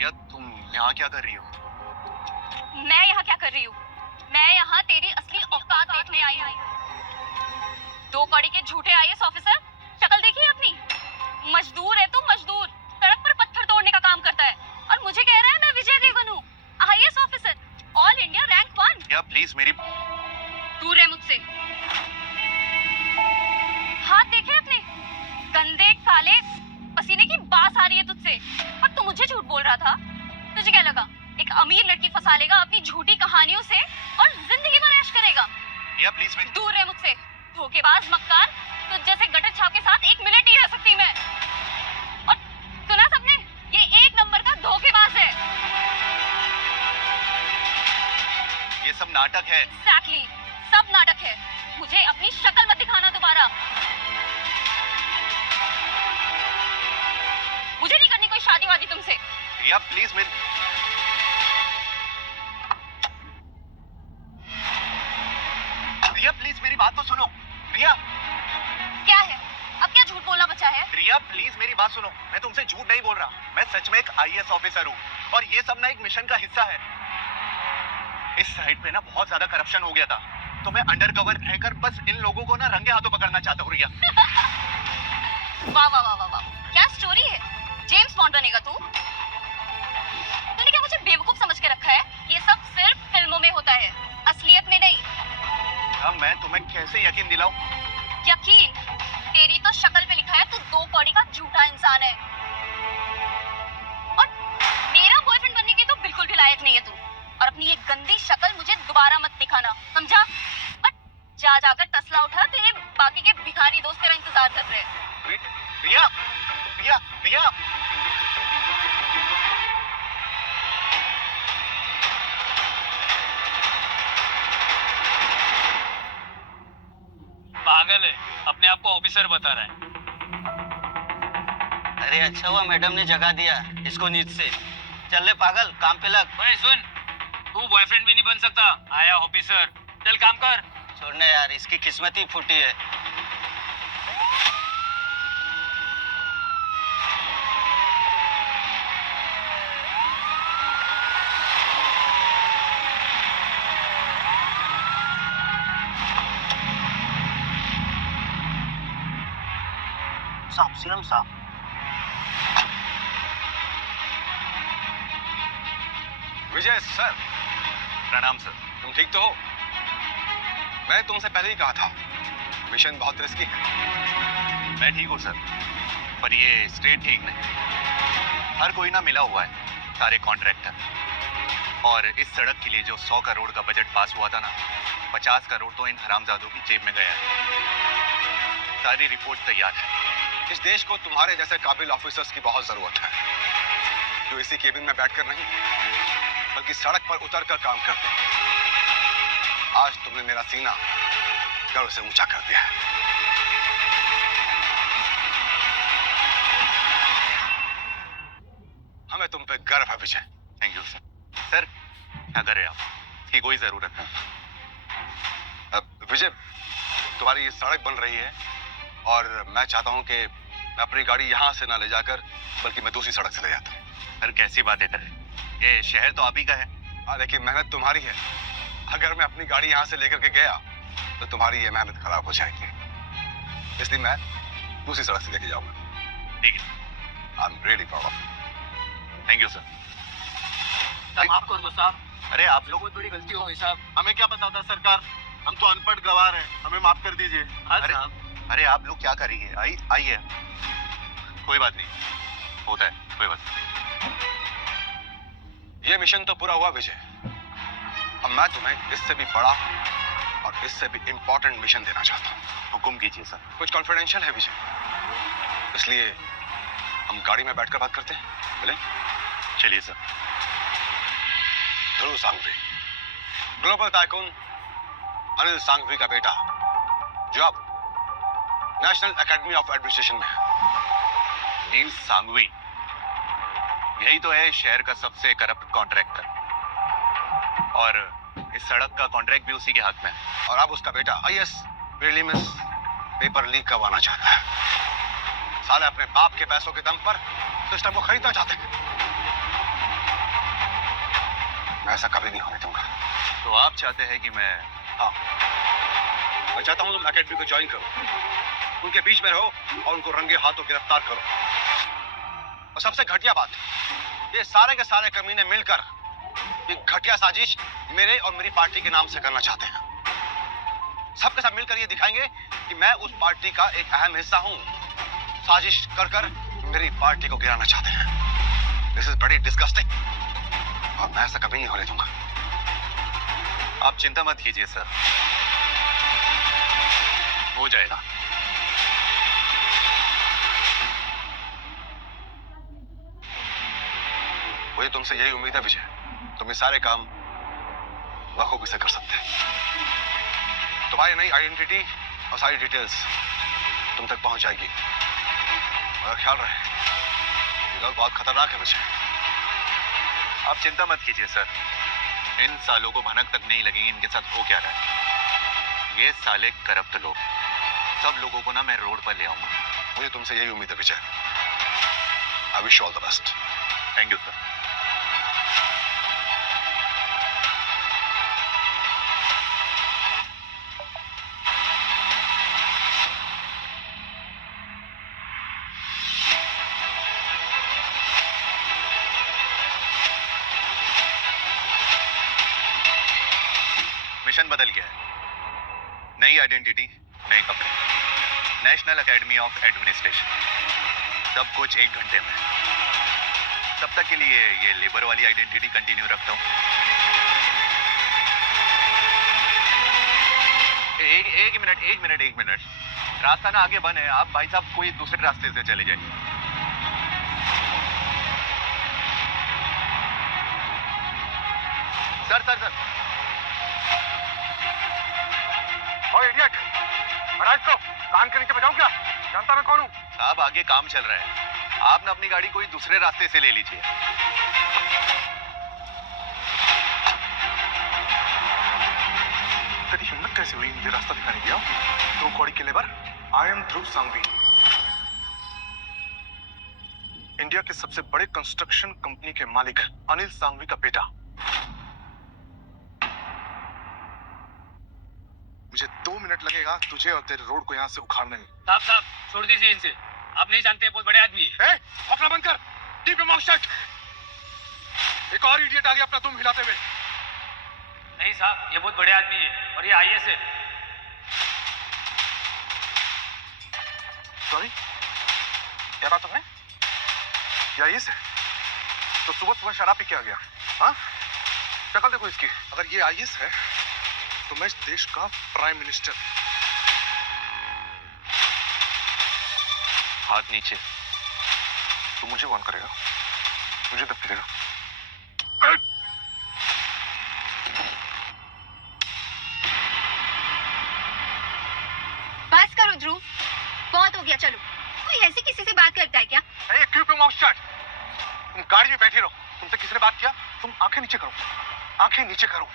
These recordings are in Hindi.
या तुम यहाँ क्या कर रही हो? मैं यहाँ क्या कर रही हूँ? मैं यहाँ तेरी असली औकात देखने आई हूँ। 2 कौड़ी के झूठे आईएएस ऑफिसर, शक्ल देखी है अपनी? मजदूर है तू, मजदूर। सड़क पर पत्थर तोड़ने का काम करता है और मुझे कह रहा है मैं विजय देवगन हूँ, IAS officer, all India rank 1। या प्लीज मेरी दूर रह मुझसे। हाथ देखे अपने? गंदे काले पसीने की बास आ रही है तुझसे। और तू मुझे झूठ बोल रहा था? तुझे क्या लगा एक अमीर लड़की फंसा लेगा अपनी झूठी कहानियों से और जिंदगी भर ऐश करेगा? या प्लीज मेरी दूर रह मुझसे, धोखेबाज मक्कार। तुझ जैसे गटर छाप के साथ 1 मिनट नहीं रह सकती मैं। और सुना सबने, ये 1 नंबर का धोखेबाज है। ये सब नाटक है। Exactly, सब नाटक है। मुझे अपनी शक्ल मत दिखाना दोबारा। मुझे नहीं करनी कोई शादी वादी तुमसे। या प्लीज मेरी रिया, प्लीज मेरी बात तो सुनो। रिया, क्या है? अब क्या झूठ बोलना बचा है? रिया प्लीज मेरी बात सुनो। मैं तुमसे झूठ नहीं बोल रहा, मैं सच में एक आईएएस ऑफिसर हूँ और ये सब ना एक मिशन का हिस्सा है। इस साइड पे ना बहुत ज्यादा करप्शन हो गया था, तो मैं अंडरकवर रहकर बस इन लोगों को ना रंगे हाथों पकड़ना चाहता हूँ। रिया वाह वाह वाह वाह वाह, क्या स्टोरी है। जेम्स बॉन्ड बनेगा तू? तूने क्या मुझे बेवकूफ समझ के रखा है? ये सब सिर्फ फिल्मों में होता है, असलियत में नहीं। अब मैं तुम्हें कैसे यकीन दिलाऊं? यकीन? तेरी तो शक्ल पे लिखा है तू 2 कौड़ी का झूठा इंसान है। और मेरा बॉयफ्रेंड बनने की तो बिल्कुल भी लायक नहीं है तू। और अपनी ये गंदी शक्ल मुझे दोबारा मत दिखाना, समझा? और जा जाकर तसला उठा, तेरे बाकी के भिखारी दोस्त तेरा इंतजार कर रहे हैं। रिया, रिया, रिया। पागल है, अपने आप को ऑफिसर बता रहा है। अरे अच्छा हुआ मैडम ने जगा दिया इसको नींद से। चल ले पागल, काम पे लग। ओए सुन, तू बॉयफ्रेंड भी नहीं बन सकता, आया ऑफिसर। चल काम कर। छोड़ने यार, इसकी किस्मत ही फूटी है। साहब, सीएम साहब। विजय सर, प्रणाम सर। तुम ठीक तो हो? मैंने तुमसे पहले ही कहा था, मिशन बहुत रिस्की है। मैं ठीक हूँ सर, पर ये स्टेट ठीक नहीं। हर कोई ना मिला हुआ है, सारे कॉन्ट्रैक्टर। और इस सड़क के लिए जो 100 करोड़ का बजट पास हुआ था ना, 50 करोड़ तो इन हरामजादों की जेब में गया है। सारी रिपोर्ट तैयार है। इस देश को तुम्हारे जैसे काबिल ऑफिसर्स की बहुत जरूरत है, जो इसी केबिन में बैठकर नहीं बल्कि सड़क पर उतर कर काम करते हैं। आज तुमने मेरा सीना गर्व से ऊंचा कर दिया है। हमें तुम पे गर्व है Vijay. Thank you sir. Sir क्या कर रहे हैं आप? इसकी कोई जरूरत नहीं। विजय, तुम्हारी ये सड़क बन रही है और मैं चाहता हूं कि मैं अपनी गाड़ी यहां से ना ले जाकर बल्कि मैं दूसरी सड़क से ले जाता हूं। सर कैसी बातें कर रहे हैं? ये शहर तो आप ही का है। हाँ, लेकिन मेहनत तुम्हारी है। अगर मैं अपनी गाड़ी यहाँ से लेकर के गया तो तुम्हारी ये मेहनत खराब हो जाएगी, इसलिए मैं दूसरी सड़क से लेके जाऊंगा। ठीक है। I am really proud of. Thank you sir. माफ कर दो साहब, अरे आप लोग बहुत बड़ी गलती हो गई साहब। हमें क्या पता था सरकार, हम तो अनपढ़ गवार हैं, हमें माफ कर दीजिए। अरे अरे आप लोग क्या कर रही है? आइए। कोई बात नहीं, होता है, कोई बात नहीं। ये मिशन तो पूरा हुआ विजय। अब मैं तुम्हें इससे भी बड़ा और इससे भी इंपॉर्टेंट मिशन देना चाहता हूँ। हुकुम कीजिए सर। कुछ कॉन्फिडेंशियल है विजय, इसलिए हम गाड़ी में बैठकर बात करते हैं, बोले? चलिए सर। ध्रुव सांघवी, ग्लोबल टाइकून अनिल सांघवी का बेटा, जो अब नेशनल एकेडमी ऑफ एडमिनिस्ट्रेशन में है। नील सांघवी, यही तो है शहर का सबसे करप्ट कॉन्ट्रैक्टर, और इस सड़क का कॉन्ट्रैक्ट भी उसी के हाथ में है। और अब उसका बेटा आईएएस प्रीलिम्स पेपर लीक करवाना चाहता है। साले अपने बाप के पैसों के दम पर सिस्टम को खरीदना चाहते हैं। मैं ऐसा कभी नहीं होने दूंगा। तो आप चाहते हैं कि मैं हाँ, मैं चाहता हूँ तुम एकेडमी को ज्वाइन करो, उनके बीच में रहो और उनको रंगे हाथों गिरफ्तार करो। और सबसे घटिया बात, ये सारे के सारे कमीने मिलकर एक घटिया साजिश मेरे और मेरी पार्टी के नाम से करना चाहते हैं। सबके सब मिलकर ये दिखाएंगे कि मैं उस पार्टी का एक अहम हिस्सा हूं। साजिश कर कर मेरी पार्टी को गिराना चाहते हैं। दिस इज वेरी डिस्गस्टिंग और मैं ऐसा कभी नहीं होने दूंगा। आप चिंता मत कीजिए सर, हो जाएगा। मुझे तुमसे यही उम्मीद है विजय, तुम ये सारे काम बखूबी से कर सकते हैं। तुम्हारी नई आइडेंटिटी और सारी डिटेल्स तुम तक पहुंच जाएगी। और ख्याल रहे, ये लोग बहुत खतरनाक है विजय। आप चिंता मत कीजिए सर, इन सालों को भनक तक नहीं लगेगी इनके साथ हो क्या रहा है। ये साले करप्ट लोग, सब लोगों को ना मैं रोड पर ले आऊंगा। मुझे तुमसे यही उम्मीद है Vijay. I wish all the best. Thank you sir. Mission बदल गया है, नई आइडेंटिटी, नए कपड़े, नेशनल एकेडमी ऑफ एडमिनिस्ट्रेशन, सब कुछ 1 घंटे में। तब तक के लिए ये लेबर वाली आइडेंटिटी कंटिन्यू रखता हूँ। एक मिनट, रास्ता ना आगे बंद है, आप भाई साहब कोई दूसरे रास्ते से चले जाइए। सर सर सर, ओए इडियट, हटा इसको। कान के नीचे बजाऊं क्या? जानता मैं कौन हूं? साहब आगे काम चल रहा है, आप ना अपनी गाड़ी कोई दूसरे रास्ते से ले लीजिए। तेरी हिम्मत कैसे हुई मुझे रास्ता दिखाने की? तो कौड़ी के labour. I am Dhruv Sanghvi, India के सबसे बड़े कंस्ट्रक्शन कंपनी के मालिक अनिल सांघवी का बेटा। मुझे 2 मिनट लगेगा तुझे और तेरे रोड को यहाँ से उखाड़ने में। साहब छोड़ दीजिए इनसे, आप नहीं जानते बहुत बड़े आदमी है। अपना बंद कर, कीप योर माउथ शट। एक और इडियट आ गया अपना तुम हिलाते हुए। नहीं साहब, ये बहुत बड़े आदमी है और ये आईएएस है। सॉरी, क्या कहा तुमने? ये आईएएस है? तो सुबह शराब पी के आ गया? हाँ, शक्ल देखो इसकी। अगर ये आईएएस है तो मैं इस देश का प्राइम मिनिस्टर। हाथ नीचे। तू मुझे वार्न करेगा, मुझे धमकी देगा। बस करो ध्रुव, बहुत हो गया। चलो, कोई ऐसे किसी से बात करता है क्या? अरे क्यों पे माउथ शट? तुम गाड़ी में बैठी रहो। तुमसे किसने बात किया? तुम आंखें नीचे करो, आंखें नीचे करो।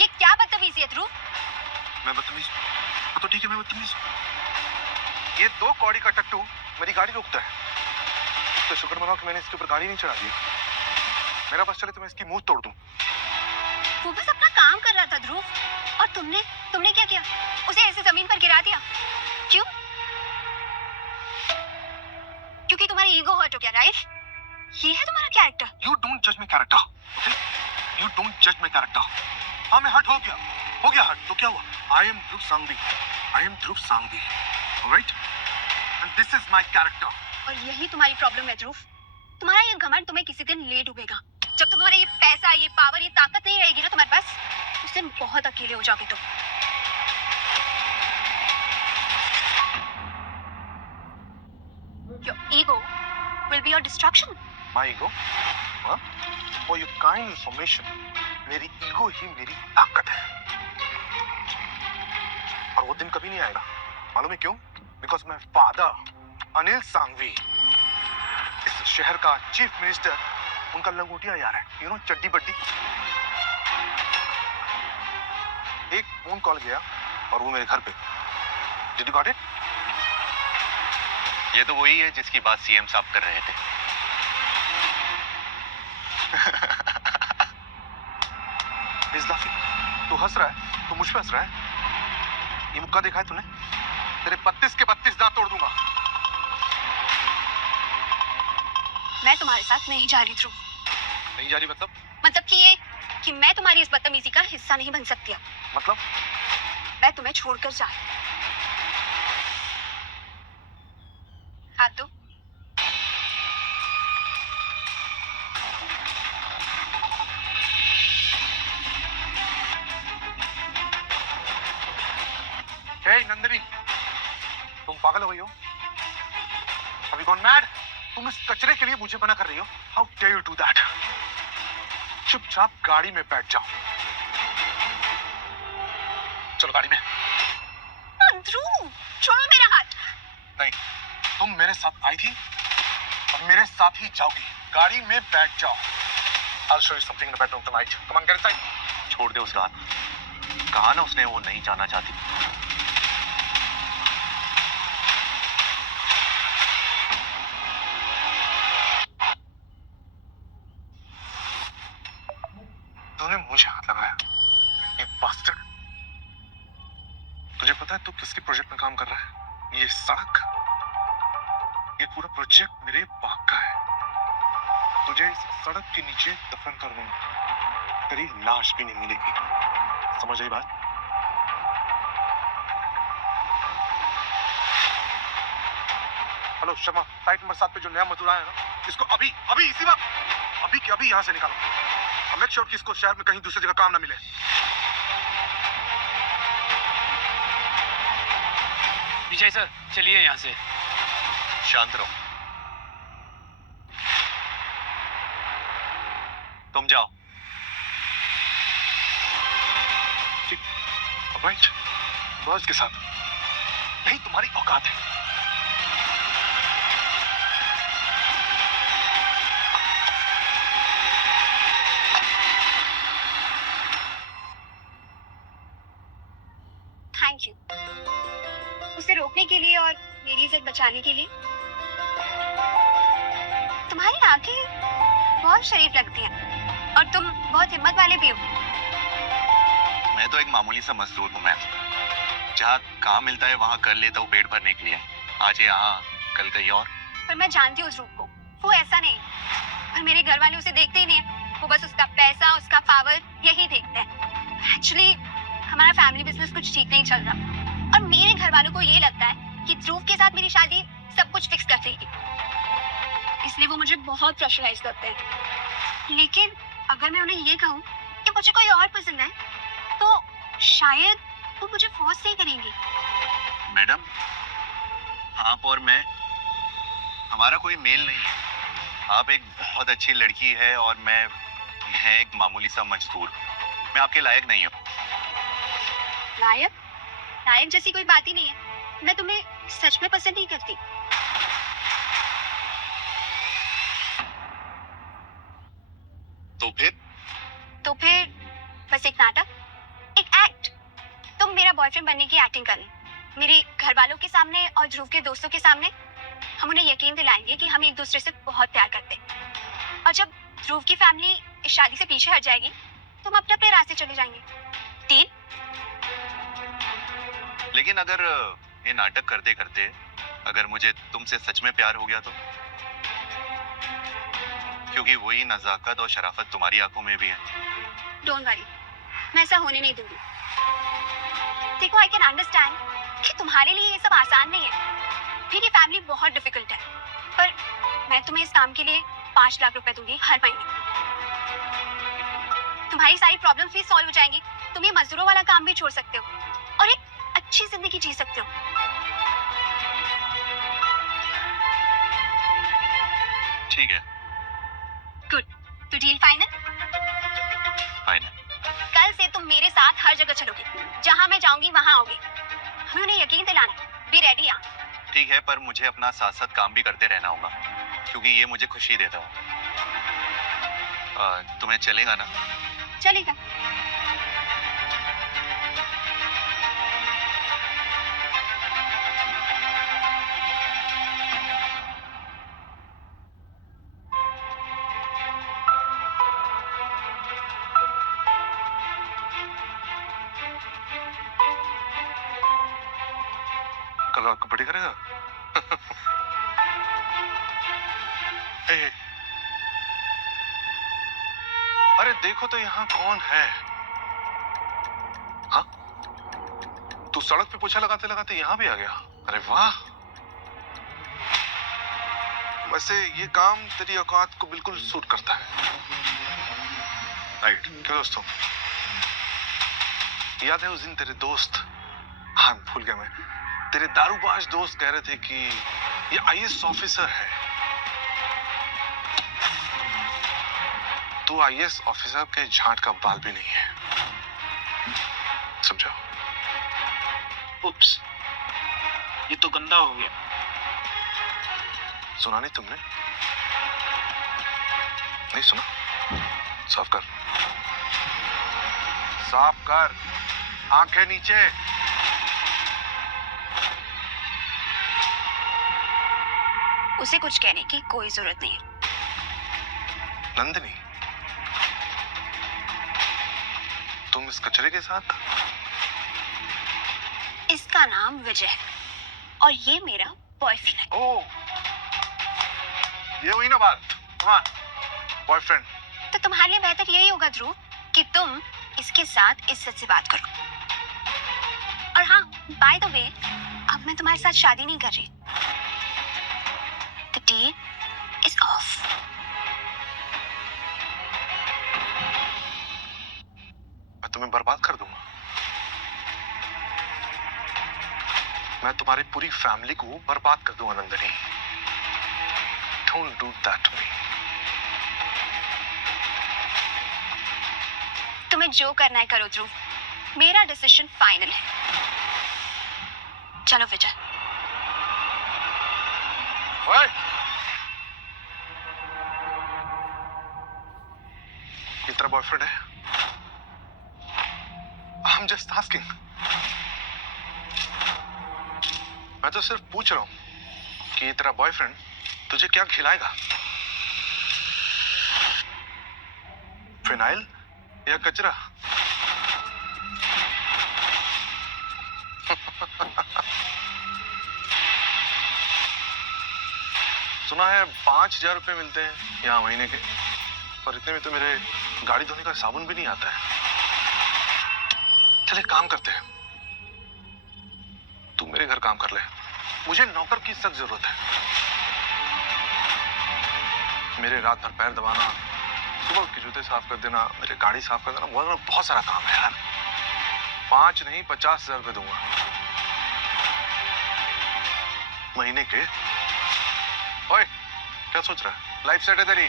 ये क्या बदतमीजी है ध्रुव? मैं बदतमीज? तो ठीक है, मैं बदतमीज। ये 2 कौड़ी का टट्टू मेरी गाड़ी रोकता है, तो शुक्र मनाओ कि मैंने इसके ऊपर गाड़ी नहीं चढ़ा दी। मेरा बस चले तो मैं इसकी मुंह तोड़ दूं। वो बस अपना काम कर रहा था ध्रुव, और तुमने क्या किया? उसे ऐसे जमीन पर गिरा दिया। क्यों? क्योंकि तुम्हारी ईगो हर्ट हो गया, राइट? ये है तुम्हारा character. You don't judge my character, okay? You don't judge my character. हाँ, मैं हर्ट हो गया हर्ट। तो क्या हुआ? I am Dhruv Sanghvi, alright? And this is my character. और यही तुम्हारी प्रॉब्लम है ध्रुव। तुम्हारा ये घमंड तुम्हें किसी दिन ले डूबेगा। जब तुम्हारा ये पैसा, ये पावर, ये ताकत नहीं रहेगी ना तुम्हारे पास, उस दिन बहुत अकेले हो जाओगे तुम। Your ego will be your destruction. My ego? हाँ? For your kind information, मेरी ईगो ही मेरी ताकत है। और वो दिन कभी नहीं आएगा। मालूम है क्यों? Because my father, Anil Sanghvi, इस शहर का चीफ मिनिस्टर, उनका लंगोटिया यार है। You know, चड्डी बड्डी। एक फोन कॉल गया और वो मेरे घर पे। Did you got it? ये तो वही है जिसकी बात सीएम साहब कर रहे थे। तू हंस रहा है? तू मुझ पे हंस रहा है? ये मुक्का देखा है तूने? तेरे 32 के 32 दांत तोड़ दूंगा। मैं तुम्हारे साथ नहीं जा रही ध्रुव। नहीं जा रही मतलब? मतलब कि ये कि मैं तुम्हारी इस बदतमीजी का हिस्सा नहीं बन सकती अब। मतलब? मैं तुम्हें छोड़कर जा रही हूँ। हाथ दो। हे नंदिनी, तुम पागल हो गई हो? Have you gone mad? तुम इस कचरे के लिए मुझे मना कर रही हो? How dare you do that? चुपचाप गाड़ी में बैठ जाओ। चलो गाड़ी में। ध्रुव, छोड़ो मेरा हाथ। नहीं, तुम मेरे साथ आई थी और मेरे साथ ही जाओगी। गाड़ी में बैठ जाओ। I'll show you something in the bedroom tonight. Come on, get inside. छोड़ दे उसका हाथ। कहा ना उसने वो नहीं जाना चाहती। तूने मुझे हाथ लगाया, ये bastard। तुझे पता है तू किसके प्रोजेक्ट में काम कर रहा है? ये सड़क, ये पूरा प्रोजेक्ट मेरे बाप का है। तुझे इस सड़क के नीचे दफन कर दूंगा, तेरी लाश भी नहीं मिलेगी। समझ आई बात? हेलो शर्मा, साइट नंबर 7 पे जो नया मजदूर आया है ना, इसको अभी अभी इसी वक्त अभी के अभी यहाँ से निकालो। मेक श्योर कि इसको शहर में कहीं दूसरी जगह काम ना मिले। विजय सर, चलिए यहाँ से। शांत रहो। तुम जाओ। ठीक, राइट, बॉस के साथ। यही तुम्हारी औकात है। थैंक यू उसे रोकने के लिए और मेरी इज्जत बचाने के लिए। तुम्हारी आंखें बहुत शरीफ लगती हैं और तुम बहुत हिम्मत वाले भी हो। मैं तो एक मामूली सा मजदूर हूँ मैम। जहाँ काम मिलता है वहाँ कर लेता हूँ पेट भरने के लिए। आज यहाँ, कल कहीं और। पर मैं जानती हूँ उस रूप को, वो ऐसा नहीं। पर मेरे घर वाले उसे देखते ही नहीं है। वो बस उसका पैसा, उसका पावर यही देखते हैं। एक्चुअली हमारा फैमिली बिजनेस कुछ ठीक नहीं चल रहा और मेरे घर वालों को ये लगता है कि ध्रुव के साथ मेरी शादी सब कुछ फिक्स कर देगी। इसलिए वो मुझे बहुत प्रेशराइज करते हैं। लेकिन अगर मैं उन्हें ये कहूँ कि मुझे कोई और पसंद है तो शायद वो मुझे फोर्स नहीं करेंगी। मैडम, आप और मैं, हमारा कोई मेल नहीं है। आप एक बहुत अच्छी लड़की है और मैं एक मामूली सा मजदूर। मैं आपके लायक नहीं हूँ। लायक? लायक जैसी कोई बात ही नहीं है। मैं तुम्हें सच में पसंद नहीं करती। तो फिर बस एक नाटक, एक एक्ट। तुम मेरा बॉयफ्रेंड बनने की एक्टिंग कर लो। मेरे घर वालों के सामने और ध्रुव के दोस्तों के सामने हम उन्हें यकीन दिलाएंगे कि हम एक दूसरे से बहुत प्यार करते हैं। और जब ध्रुव की फैमिली इस शादी से पीछे हट जाएगी तो हम अपने अपने रास्ते चले जाएंगे। डील? लेकिन अगर ये नाटक करते करते अगर मुझे तुमसे सच में प्यार हो गया तो? क्योंकि वही नजाकत और शराफत तुम्हारी आंखों में भी है। डोंट वरी, मैं ऐसा होने नहीं दूंगी। देखो, आई कैन अंडरस्टैंड कि तुम्हारे लिए ये सब आसान नहीं है। मेरी फैमिली बहुत डिफिकल्ट है, पर मैं तुम्हें इस काम के लिए 5 लाख रुपए दूंगी हर महीने। तुम्हारी सारी प्रॉब्लम्स भी सॉल्व हो जाएंगी। तुम ये मजदूरों वाला काम भी छोड़ सकते हो और एक अच्छी जिंदगी जी सकते हो। ठीक है। गुड, तो डील फाइनल? फाइनल। कल से तुम मेरे साथ हर जगह चलोगे। जहां मैं जाऊंगी वहां आओगे। हमें उन्हें यकीन दिलाना। Be ready. हाँ, ठीक है, पर मुझे अपना साथ साथ काम भी करते रहना होगा क्योंकि ये मुझे खुशी देता है। तुम्हें चलेगा ना? चलेगा। ए, अरे देखो तो यहाँ कौन है? हाँ, तू सड़क पे पोछा लगाते लगाते यहाँ भी आ गया। अरे वाह, वैसे ये काम तेरी औकात को बिल्कुल सूट करता है। राइट, क्यों दोस्तों? याद है उस दिन तेरे दोस्त, हाँ भूल गया मैं, तेरे दारूबाज दोस्त कह रहे थे कि ये आईएएस ऑफिसर है। तू आईएएस ऑफिसर के झांट का बाल भी नहीं है, समझा? उप्स, ये तो गंदा हो गया। सुना नहीं तुमने? नहीं सुना? साफ कर, साफ कर, आंखें नीचे। उसे कुछ कहने की कोई जरूरत नहीं है। नंदिनी, तुम इस कचरे के साथ? इसका नाम विजय है और ये मेरा बॉयफ्रेंड है। ओह, ये हुई ना बात। कमान, बॉयफ्रेंड। तो तुम्हारे लिए बेहतर यही होगा ध्रुव कि तुम इसके साथ इज्जत से बात करो। और हाँ, बाय द वे, अब मैं तुम्हारे साथ शादी नहीं कर रही। The deal is off. मैं तुम्हें बर्बाद कर दूंगा। मैं तुम्हारी पूरी फैमिली को बर्बाद कर दूंगा Nandini. Don't do that to me. तुम्हें जो करना है करो ध्रुव, मेरा डिसीजन फाइनल है। चलो विजय। ओए! ये तेरा बॉयफ्रेंड है? I'm just asking. मैं तो सिर्फ पूछ रहा हूं कि ये तेरा बॉयफ्रेंड तुझे क्या खिलाएगा? फिनाइल या कचरा? सुना है 5,000 रुपए मिलते हैं यहाँ महीने के, पर इतने में तो मेरे गाड़ी धोने का साबुन भी नहीं आता है। चल एक काम करते हैं, तू मेरे घर काम कर ले, मुझे नौकर की सख्त जरूरत है। मेरे रात भर पैर दबाना, सुबह उठ के जूते साफ कर देना, मेरे गाड़ी साफ कर देना, बहुत सारा काम है यार। 5 नहीं 50,000 रुपए दूंगा महीने के। ओए, क्या सोच रहा है? लाइफ सेट है तेरी?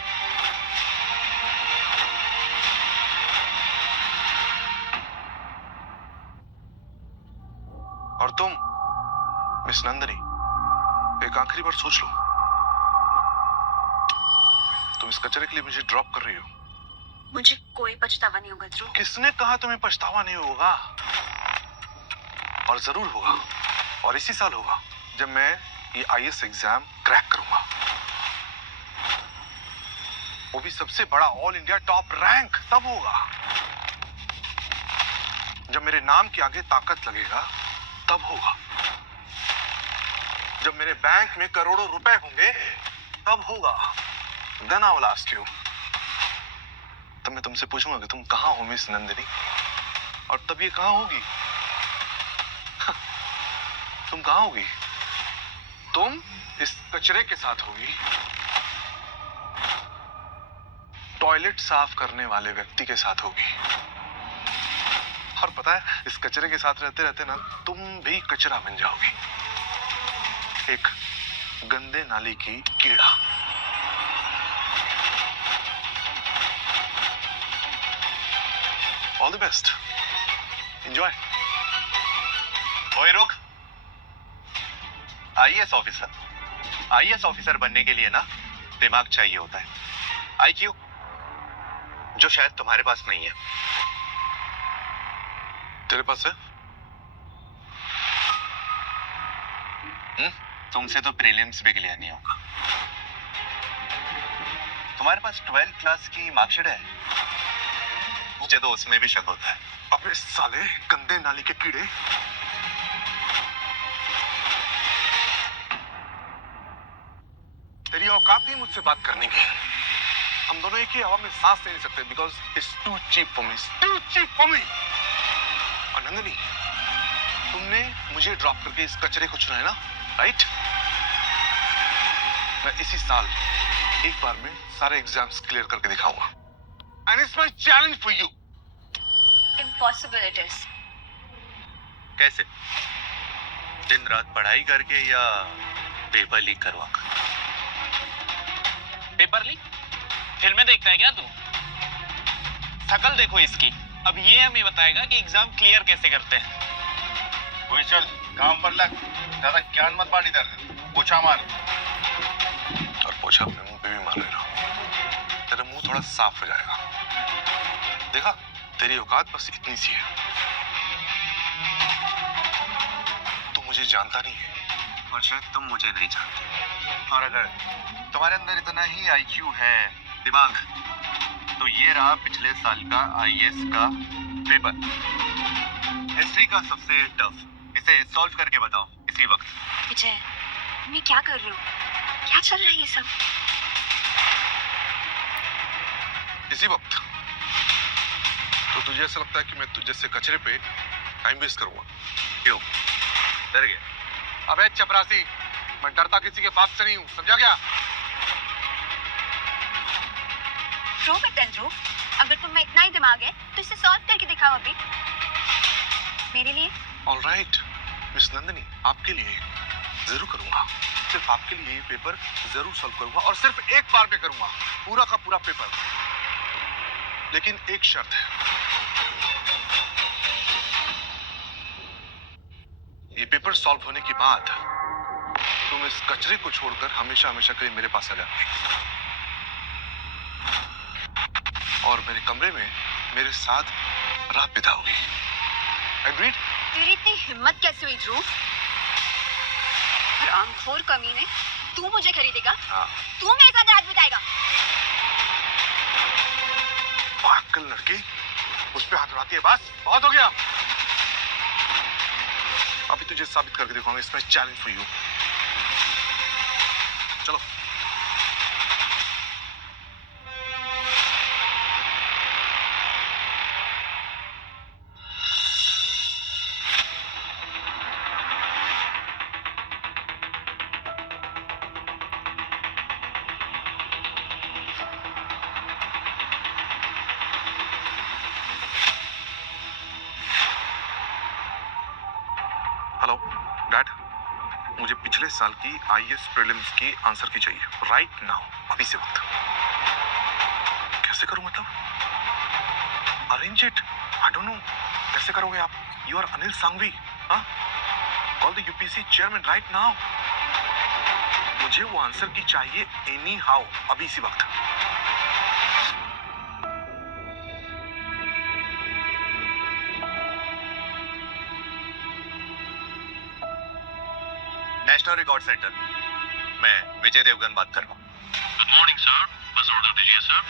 और तुम मिस नंदिनी, एक आखिरी बार सोच लो, तुम इस कचरे के लिए मुझे ड्रॉप कर रही हो। मुझे कोई पछतावा नहीं होगा ध्रुव। किसने कहा तुम्हें पछतावा नहीं होगा? और जरूर होगा, और इसी साल होगा जब मैं ये आईएएस एग्जाम क्रैक करूंगा, वो भी सबसे बड़ा ऑल इंडिया टॉप रैंक। तब होगा जब मेरे नाम के आगे ताकत लगेगा, तब होगा जब मेरे बैंक में करोड़ों रुपए होंगे, तब होगा। Then I will ask you. तब मैं तुमसे पूछूंगा कि तुम कहाँ हो मिस नंदिनी, और तब ये कहाँ होगी? तुम कहाँ होगी? तुम इस कचरे के साथ होगी, टॉयलेट साफ करने वाले व्यक्ति के साथ होगी। और पता है, इस कचरे के साथ रहते रहते ना तुम भी कचरा बन जाओगी, एक गंदे नाली की कीड़ा। All the best, enjoy. ओए रुक, आईएएस ऑफिसर बनने के लिए ना दिमाग चाहिए होता है, आईक्यू, जो शायद तुम्हारे पास नहीं है। तेरे पास है? तुमसे तो प्रीलिम्स भी क्लियर नहीं होगा। तुम्हारे पास 12th क्लास की मार्कशीट है? मुझे तो उसमें भी शक होता है। अबे साले गंदे नाली के कीड़े, तेरी तेरी औकात नहीं मुझसे बात करने की। हम दोनों एक ही हवा में सांस ले नहीं सकते because it's too cheap for me, too cheap for me. और नंदिनी, तुमने मुझे ड्रॉप करके इस कचरे को चुना है ना, राइट? मैं इसी साल एक बार में सारे एग्जाम्स क्लियर करके दिखाऊंगा। And it's my challenge for you. Impossible it is. कैसे? दिन रात पढ़ाई करके या पेपर लीक करवा कर? Paper leak? फिल्में देखता है क्या तू? शकल देखो इसकी, अब ये हमें बताएगा कि एग्जाम क्लियर कैसे करते हैं। वही चल, काम पर लग, ज्यादा ज्ञान मत बांट इधर, पोछा मार। और पोछा अपने मुंह पे भी मार ले रहा हूं। तेरा मुंह थोड़ा साफ हो जाएगा। देखा, तेरी औकात बस इतनी सी है। तू मुझे जानता नहीं है और शायद तुम मुझे नहीं जानते। और अगर तुम्हारे अंदर इतना ही आईक्यू है, दिमाग, तो ये रहा पिछले साल का आईएएस का पेपर। हिस्ट्री का सबसे टफ। इसे सॉल्व करके बताओ इसी वक्त। विजय, मैं क्या कर रही हूँ? क्या चल रहा है ये सब? इसी वक्त तो तुझे ऐसा लगता है कि मैं तुझे से कचरे पे टाइम वेस्ट करूंगा? क्यों? डर गया? अबे चपरासी, मैं डरता किसी के बाप से नहीं हूं, समझा क्या? रो मत ध्रुव, अगर तुम में इतना ही दिमाग है तो इसे सॉल्व करके दिखाओ अभी मेरे लिए। ऑलराइट मिस नंदिनी, आपके लिए जरूर करूंगा। सिर्फ आपके लिए ये पेपर जरूर सॉल्व करूंगा और सिर्फ एक बार में करूंगा, पूरा का पूरा पेपर। लेकिन एक शर्त है, ये पेपर सॉल्व होने के बाद तुम इस कचरे को छोड़कर हमेशा हमेशा के लिए मेरे पास आ जाओगे और मेरे कमरे में मेरे साथ रात बिताओगी। एग्रीड? तेरी इतनी हिम्मत कैसे हुई ध्रुव? हरामखोर कमीने, तू मुझे खरीदेगा? हाँ। तू मेरे साथ रात बिताएगा? पागल लड़की, उस पे हाथ उड़ाती है। बस बहुत हो गया। अभी तुझे साबित करके दिखाऊंगा। इसमें चैलेंज फॉर यू। चलो। हेलो डैड, मुझे पिछले साल की आईएएस प्रीलिम्स की आंसर की चाहिए राइट नाउ, अभी से वक्त। कैसे करूं मतलब? Arrange it, I don't know. कैसे करोगे आप? You are Anil Sanghvi. हाँ, call the UPSC chairman right now. मुझे वो आंसर की चाहिए एनी हाउ, अभी इसी वक्त। नेशनल रिकॉर्ड सेंटर, मैं विजय देवगन बात कर रहा हूँ। गुड मॉर्निंग सर, बस ऑर्डर दीजिए सर।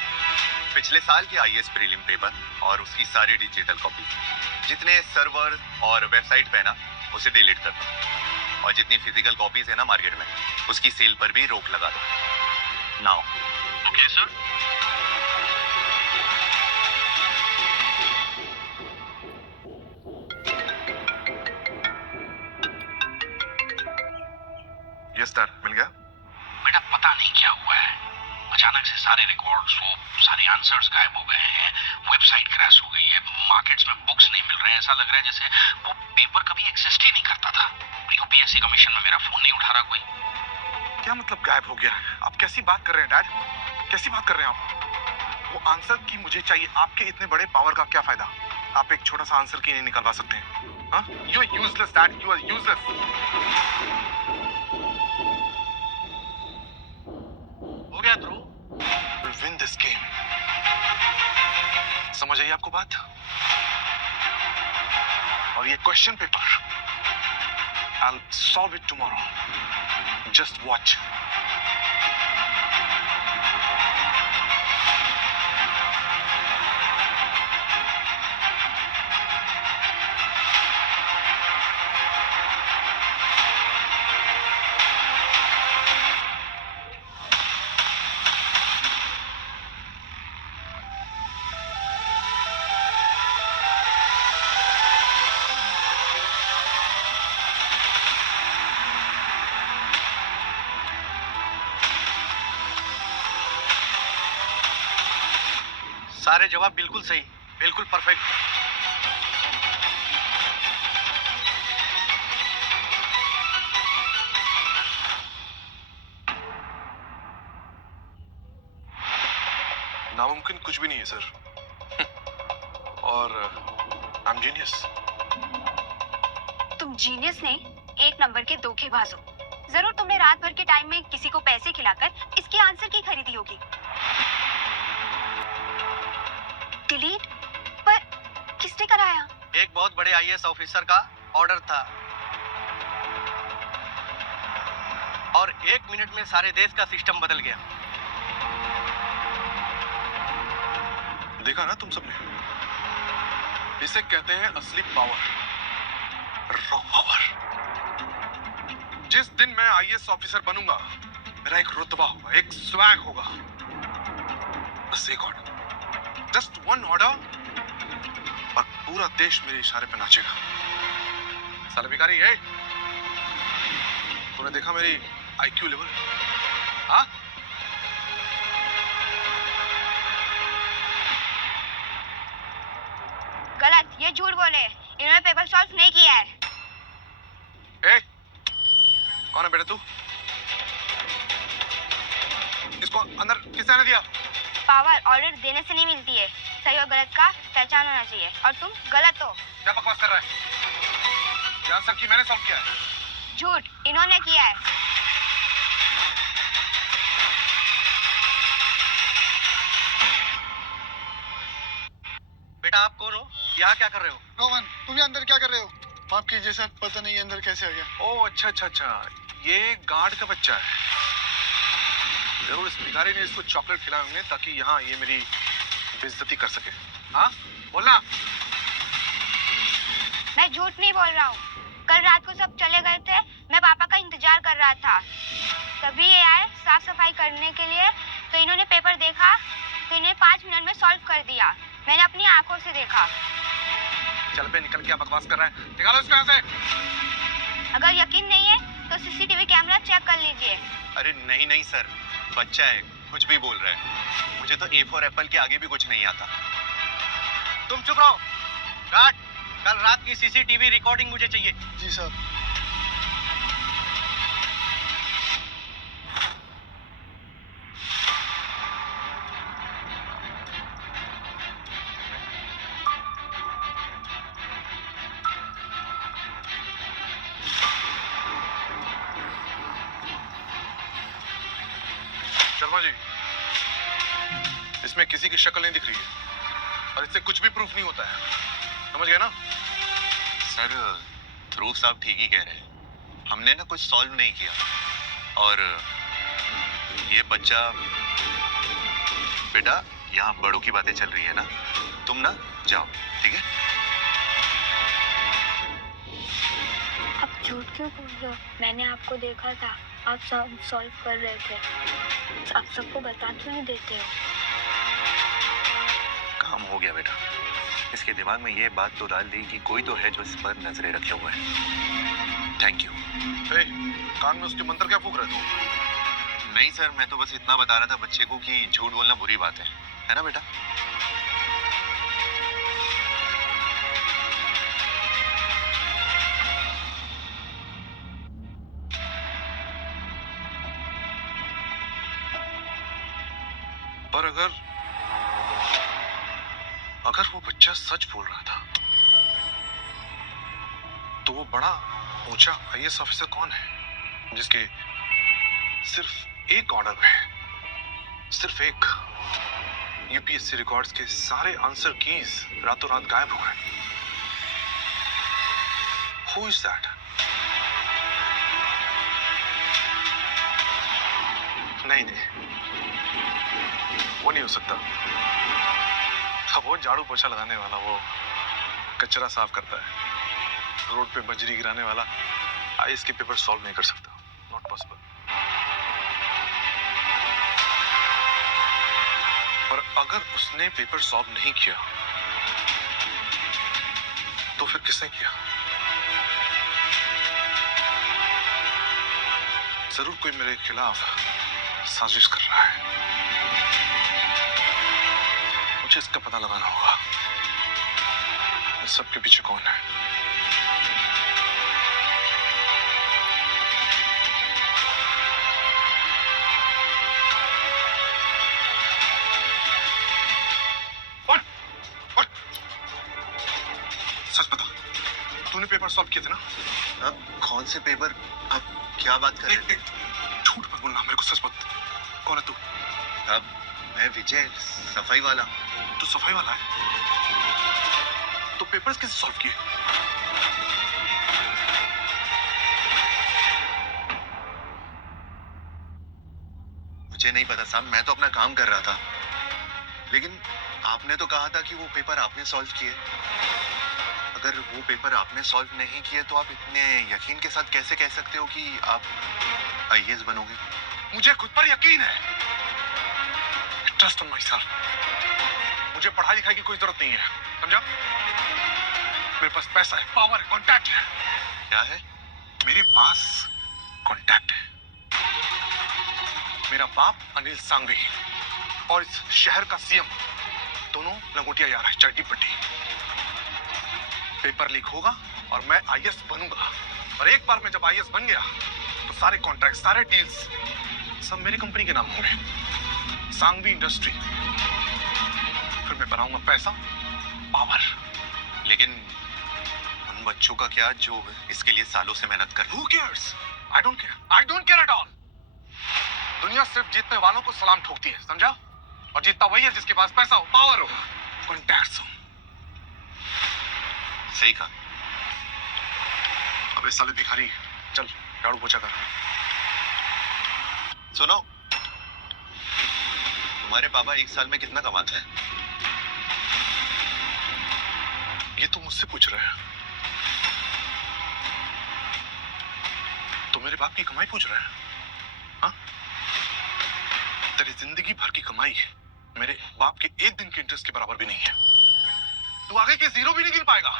पिछले साल के आईएएस प्रीलिम पेपर और उसकी सारी डिजिटल कॉपी, जितने सर्वर और वेबसाइट पे है ना, उसे डिलीट कर दो। और जितनी फिजिकल कॉपीज है ना मार्केट में, उसकी सेल पर भी रोक लगा दो now. Okay sir. Yes sir, मिल गया। बेटा पता नहीं क्या हुआ है, अचानक से सारे रिकॉर्ड्स, वो सारे आंसर्स गायब हो गए हैं, वेबसाइट क्रैश हो गई है, मार्केट्स में बुक्स नहीं मिल रहे हैं। ऐसा लग रहा है जैसे वो पेपर कभी एग्जिस्ट ही नहीं करता था। यूपीएससी कमीशन में मेरा फोन नहीं उठा रहा कोई। क्या मतलब गायब हो गया? आप कैसी बात कर रहे हैं डैड? कैसी बात कर रहे हैं आप? वो आंसर की मुझे चाहिए। आपके इतने बड़े पावर का क्या फायदा? आप एक छोटा सा आंसर की नहीं निकलवा सकते हैं? हाँ? You are useless, Dad. You are useless. हो गया ध्रुव। We'll win this game. समझ आई आपको बात? और ये question paper, I'll solve it tomorrow. Just watch. सारे जवाब बिल्कुल सही, बिल्कुल परफेक्ट। नामुमकिन कुछ भी नहीं है सर। और आई एम जीनियस। तुम जीनियस नहीं, एक नंबर के धोखेबाज हो। जरूर तुमने रात भर के टाइम में किसी को पैसे खिलाकर इसके आंसर की खरीदी होगी। डिलीट? पर किसने कराया? एक बहुत बड़े आईएएस ऑफिसर का ऑर्डर था और 1 मिनट में सारे देश का सिस्टम बदल गया। देखा ना तुम सबने, इसे कहते हैं असली पावर, रॉ पावर। जिस दिन मैं आईएएस ऑफिसर बनूंगा, मेरा एक रुतबा होगा, एक स्वैग होगा। बस एक ऑर्डर, जस्ट वन ऑर्डर, और पूरा देश मेरे इशारे पे नाचेगा। साले भिखारी, है तूने देखा मेरी आईक्यू लेवल? हाँ, गलत, ये झूठ बोले। इन्होंने पेपर सॉल्व नहीं किया है। ए, कौन है बेटा तू? इसको अंदर किसने आने दिया? पावर ऑर्डर देने से नहीं मिलती है, सही और गलत का पहचान होना चाहिए, और तुम गलत हो। क्या बकवास कर रहा है? ये आंसर की मैंने सॉल्व किया है। झूठ, इन्होंने किया है। बेटा आप कौन हो? यहाँ क्या कर रहे हो? रोहन, तुम ये अंदर क्या कर रहे हो? माफ कीजिए सर, पता नहीं अंदर कैसे आ गया। ओह अच्छा अच्छा अच्छा, ये गार्ड का बच्चा है। जरूर इस भिखारी ने इसको चॉकलेट खिलाए होंगे ताकि यहाँ ये मेरी बेइज्जती कर सके। हाँ बोलना। मैं झूठ नहीं बोल रहा हूँ। कल रात को सब चले गए थे, मैं पापा का इंतजार कर रहा था। तभी ये आए साफ सफाई करने के लिए, तो इन्होंने पेपर देखा, तो इन्हें 5 मिनट में सॉल्व कर दिया। मैंने अपनी आंखों से देखा। चल पे निकल, क्या बकवास कर रहा है? निकालो इसको यहाँ से। अगर यकीन नहीं है तो सीसीटीवी कैमरा चेक कर लीजिए। अरे नहीं नहीं सर, बच्चा है, कुछ भी बोल रहा है। मुझे तो ए फॉर एप्पल के आगे भी कुछ नहीं आता। तुम चुप रहो। गार्ड, कल रात की सीसीटीवी रिकॉर्डिंग मुझे चाहिए। जी सर। शर्मा जी, इसमें किसी की शक्ल नहीं दिख रही है और इससे कुछ भी प्रूफ नहीं होता है, समझ गए ना? सर ध्रुव साहब ठीक ही कह रहे हैं। हमने ना कुछ सॉल्व नहीं किया, और ये बच्चा, बेटा यहाँ बड़ों की बातें चल रही है ना, तुम ना जाओ, ठीक है? आप झूठ क्यों बोल रहे हो? मैंने आपको देखा था, आप सब सॉल्व कर रहे थे। आप सबको बता क्यों नहीं देते हो? काम हो गया बेटा। इसके दिमाग में ये बात तो डाल दी कि कोई तो है जो इस पर नजरें रखे हुए है। Thank you. कान में उसके मंत्र क्या फूक रहे तुम? नहीं सर, मैं तो बस इतना बता रहा था बच्चे को कि झूठ बोलना बुरी बात है ना बेटा? पर अगर वो बच्चा सच बोल रहा था, तो वो बड़ा ऊंचा आईएएस ऑफिसर कौन है जिसके सिर्फ एक ऑर्डर पे, सिर्फ एक, यूपीएससी रिकॉर्ड्स के सारे आंसर कीज रातों रात गायब हो गए? Who is that? नहीं नहीं, वो नहीं हो सकता। वो झाड़ू पोछा लगाने वाला, वो कचरा साफ करता है, रोड पे बजरी गिराने वाला आईएएस के पेपर सॉल्व नहीं कर सकता। Not possible. और अगर उसने पेपर सॉल्व नहीं किया, तो फिर किसने किया? जरूर कोई मेरे खिलाफ साजिश कर रहा है। मुझे इसका पता लगाना होगा, इस सबके पीछे कौन है। सच बता, तूने पेपर सॉल्व किए थे ना? अब कौन से पेपर? आप क्या बात कर रहे हैं? झूठ मत बोलना, मेरे को सच बता, कौन है तू? अब मैं विजय, सफाई वाला। तू सफाई वाला है? तो पेपर्स कैसे सॉल्व किए? मुझे नहीं पता साहब, मैं तो अपना काम कर रहा था, लेकिन आपने तो कहा था कि वो पेपर आपने सॉल्व किए। अगर वो पेपर आपने सॉल्व नहीं किए तो आप इतने यकीन के साथ कैसे कह सकते हो कि आप आईएएस बनोगे? मुझे खुद पर यकीन है। Trust on my self. मुझे पढ़ाई लिखाई की कोई जरूरत नहीं है, समझा? मेरे पास पैसा है, पावर है, कॉन्टैक्ट है। क्या है? मेरे पास कॉन्टैक्ट है। मेरा बाप अनिल सांघवी और इस शहर का सीएम दोनों लंगोटिया यार है, चड्डी पट्टी। पेपर लीक होगा और मैं आईएएस बनूंगा, और एक बार मैं जब आईएएस बन गया तो सारे कॉन्ट्रैक्ट, सारे डील्स सब मेरी कंपनी के नाम होंगे, सांघवी इंडस्ट्री। फिर मैं बनाऊंगा पैसा, पावर। लेकिन उन बच्चों का क्या जो इसके लिए सालों से मेहनत कर रहे हैं? Who cares? I don't care. I don't care at all. दुनिया सिर्फ जीतने वालों को सलाम ठोकती है, समझा? और जीतता वही है जिसके पास पैसा हो, पावर हो, कॉन्टैक्ट्स हो। सही कहा। अबे साले भिखारी, चल झाड़ू पोछा कर। सुनो, तुम्हारे पापा एक साल में कितना कमाते हैं? ये तो मुझसे पूछ रहे हैं? तो मेरे बाप की कमाई पूछ रहे हैं? हाँ? तेरी जिंदगी भर की कमाई मेरे बाप के एक दिन के इंटरेस्ट के बराबर भी नहीं है। तू आगे के जीरो भी नहीं गिन पाएगा।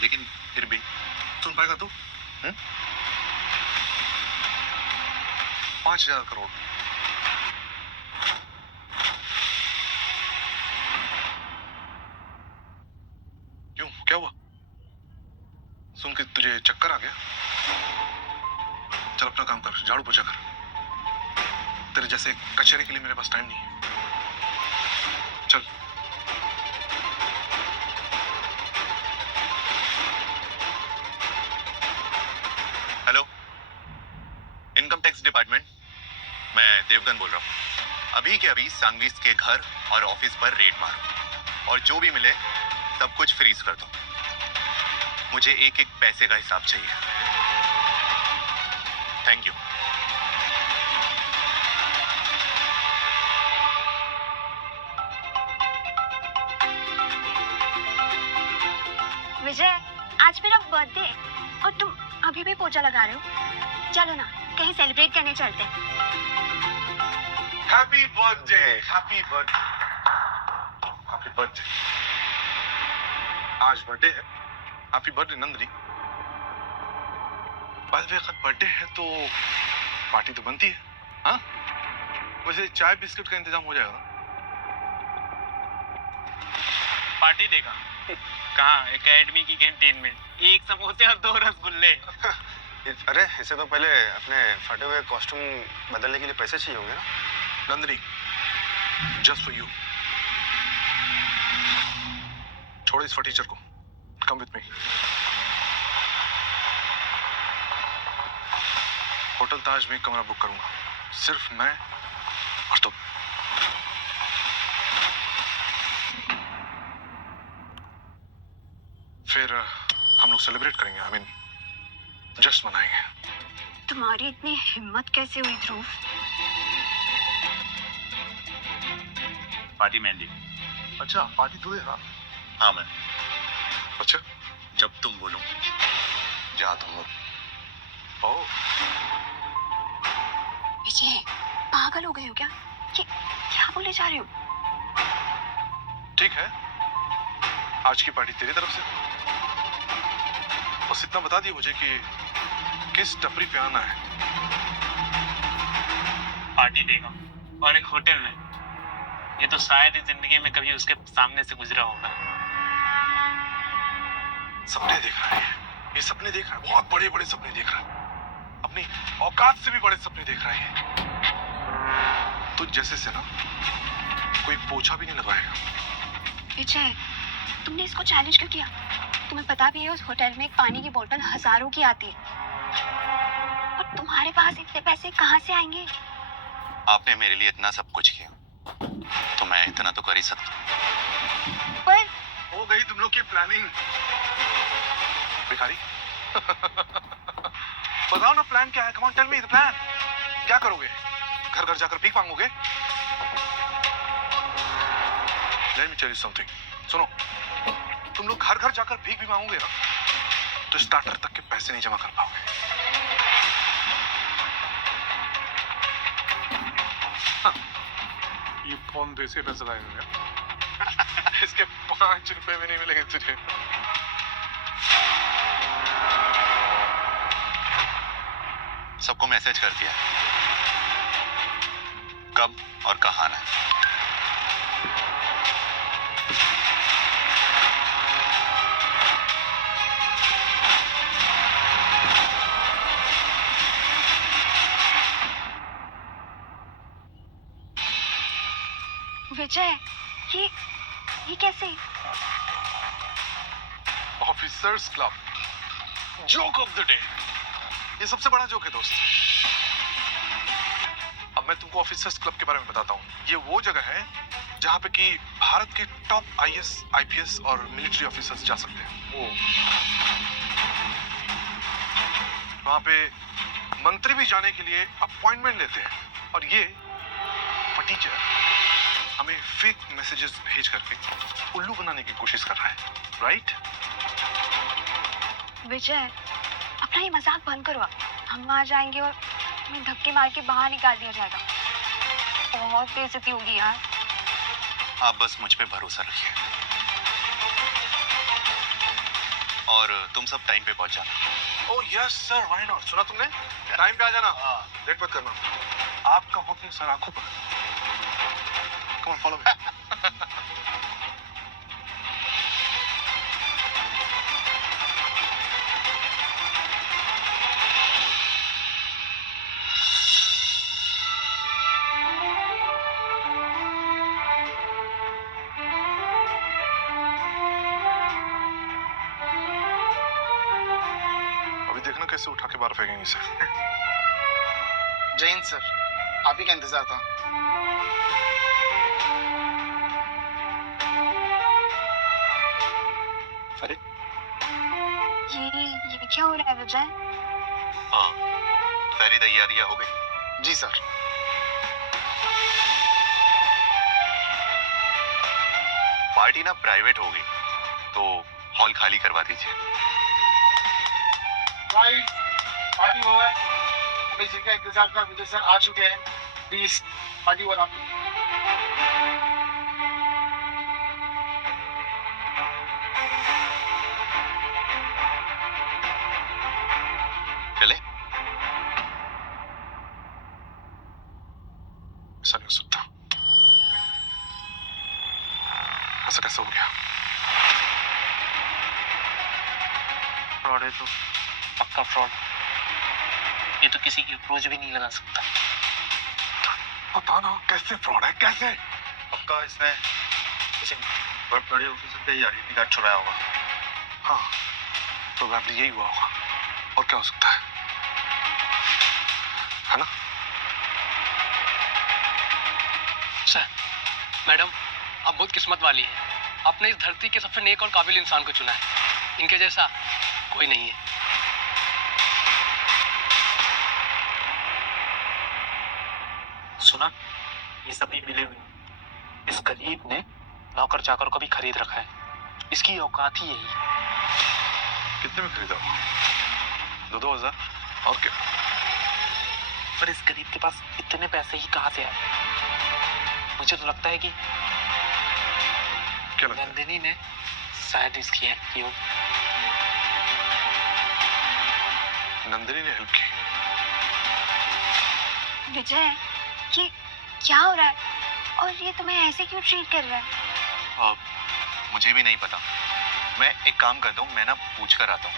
लेकिन फिर भी सुन पाएगा तू? 5,000 करोड़। क्यों, क्या हुआ? सुन के तुझे चक्कर आ गया? चल अपना काम कर, झाड़ू पोछा कर। तेरे जैसे कचरे के लिए मेरे पास टाइम नहीं है। चल। हेलो, इनकम टैक्स डिपार्टमेंट, मैं देवगन बोल रहा हूँ। अभी के अभी सांघवीस के घर और ऑफिस पर रेड मारो, और जो भी मिले सब कुछ फ्रीज कर दो। मुझे एक एक पैसे का हिसाब चाहिए। Thank you. विजय, आज मेरा बर्थडे और तुम अभी भी पोछा लगा रहे हो। चलो ना, कहीं सेलिब्रेट करने चलते हैं। Happy birthday, happy birthday, happy birthday. आज बर्थडे है। Happy birthday Nandini. By the way, अगर बर्थडे है तो पार्टी तो बनती है, हाँ? वैसे चाय बिस्किट का इंतजाम हो जाएगा? पार्टी देगा? कहाँ? एकेडमी की कैंटीन में 1 समोसे और 2 रसगुल्ले। अरे इससे तो पहले अपने फटे हुए कॉस्ट्यूम बदलने के लिए पैसे चाहिए होंगे ना? Nandini, just for you. छोड़ो इस फटीचर को, कम विथ मी। होटल ताज में कमरा बुक करूंगा, सिर्फ मैं और तुम। फिर हम लोग सेलिब्रेट करेंगे, आई मीन जश्न मनाएंगे। तुम्हारी इतनी हिम्मत कैसे हुई ध्रुव? पार्टी मैंडी। अच्छा, पार्टी तू देगा? हाँ मैं। अच्छा, जब तुम बोलो जा तुम लोग। ओह, विजय, पागल हो गए हो क्या? ये क्या बोले जा रहे हो? ठीक है, आज की पार्टी तेरी तरफ से। बस इतना बता दिए मुझे कि किस टपरी पे आना है। पार्टी देगा और एक होटल में। ये तो शायद ही जिंदगी में कभी उसके सामने से गुजरा होगा। सपने देख रहा है ये सपने देख रहा है, बहुत बड़े बड़े सपने देख रहा है, अपनी औकात से भी बड़े सपने देख रहा है। तुझ जैसे से ना कोई पोछा भी नहीं लगाएगा। विजय, तुमने इसको चैलेंज क्यों किया? तुम्हें पता भी है उस होटल में एक पानी की बोतल हजारों की आती है, और तुम्हारे पास इतने पैसे कहाँ से आएंगे? आपने मेरे लिए इतना सब कुछ किया तो मैं इतना तो कर ही सकता। पर हो गई तुम लोग की प्लानिंग भिखारी। बताओ ना प्लान क्या है? Come on tell me the plan. क्या करोगे? घर घर जाकर भीख मांगोगे? Let me tell you something. सुनो, तुम लोग घर घर जाकर भीख भी मांगोगे ना तो स्टार्टर तक के पैसे नहीं जमा कर पाओगे। ये फोन दे से पैसे लाएंगे। इसके 5 रुपए भी नहीं मिलेंगे तुझे। सबको मैसेज कर दिया कब और कहाँ आना है। विजय, ये कैसे? Officers club joke of the day. ये सबसे बड़ा जोक है दोस्त। अब मैं तुमको ऑफिसर्स क्लब के बारे में बताता हूँ। ये वो जगह है जहाँ पे कि भारत के टॉप आईएएस, आईपीएस और मिलिट्री ऑफिसर्स जा सकते हैं। वहाँ पे मंत्री भी जाने के लिए अपॉइंटमेंट लेते हैं, और ये टीचर हमें फेक मैसेजेस भेज करके उल्लू बनाने की कोशिश कर रहा है, राइट? विजय, अपना ये मजाक बंद करो। हम वहां जाएंगे और हमें धक्के मार के बाहर निकाल दिया जाएगा। बहुत बेइज्जती होगी यार। आप बस मुझ पे भरोसा रखिए और तुम सब टाइम पे पहुंच जाना। Oh yes sir, why not? सुना तुमने? टाइम पे आ जाना, लेट मत करना। आपका हुक्म सर आंखों पर। Come on, follow me. अभी देखना कैसे उठा के बाहर फेंकेंगे इसे। जय हिंद सर, आप ही का इंतजार था। अरे ये क्या हो रहा है विजय? हाँ, सारी तैयारियां हो गई? जी सर। पार्टी ना प्राइवेट होगी तो हॉल खाली करवा दीजिए। राइट, पार्टी हो है। हमें जिनका इंतजार था विजय सर आ चुके हैं। प्लीज पार्टी वाला। चले? ऐसा नहीं हो सकता। ऐसा कैसे हो गया? फ्रॉड है तो पक्का फ्रॉड। ये तो किसी की अप्रोच भी नहीं लगा सकता। पता ना कैसे फ्रॉड है, कैसे? पक्का इसने किसी बड़े ऑफिसर के आईडेंटिटी कार्ड चुराया होगा। हाँ, प्रोबेबली यही हुआ होगा। और क्या हो सकता है ना? सर, मैडम, आप बहुत किस्मत वाली हैं। आपने इस धरती के सबसे नेक और काबिल इंसान को चुना है। इनके जैसा कोई नहीं है। सुना, ये सभी मिले हुए। इस गरीब ने नौकर चाकर को भी खरीद रखा है। इसकी औकात ही यही है। कितने में खरीदा? 2-2 हजार? और क्या? पर इस गरीब के पास इतने पैसे ही कहाँ से आए? मुझे तो लगता है कि क्या लगता है? नंदिनी ने शायद इसकी हेल्प की हो। नंदिनी ने हेल्प की? विजय, ये क्या हो रहा है? और ये तुम्हें ऐसे क्यों ट्रीट कर रहा है? मुझे भी नहीं पता। मैं एक काम करता हूँ, मैं ना पूछ कर आता हूँ।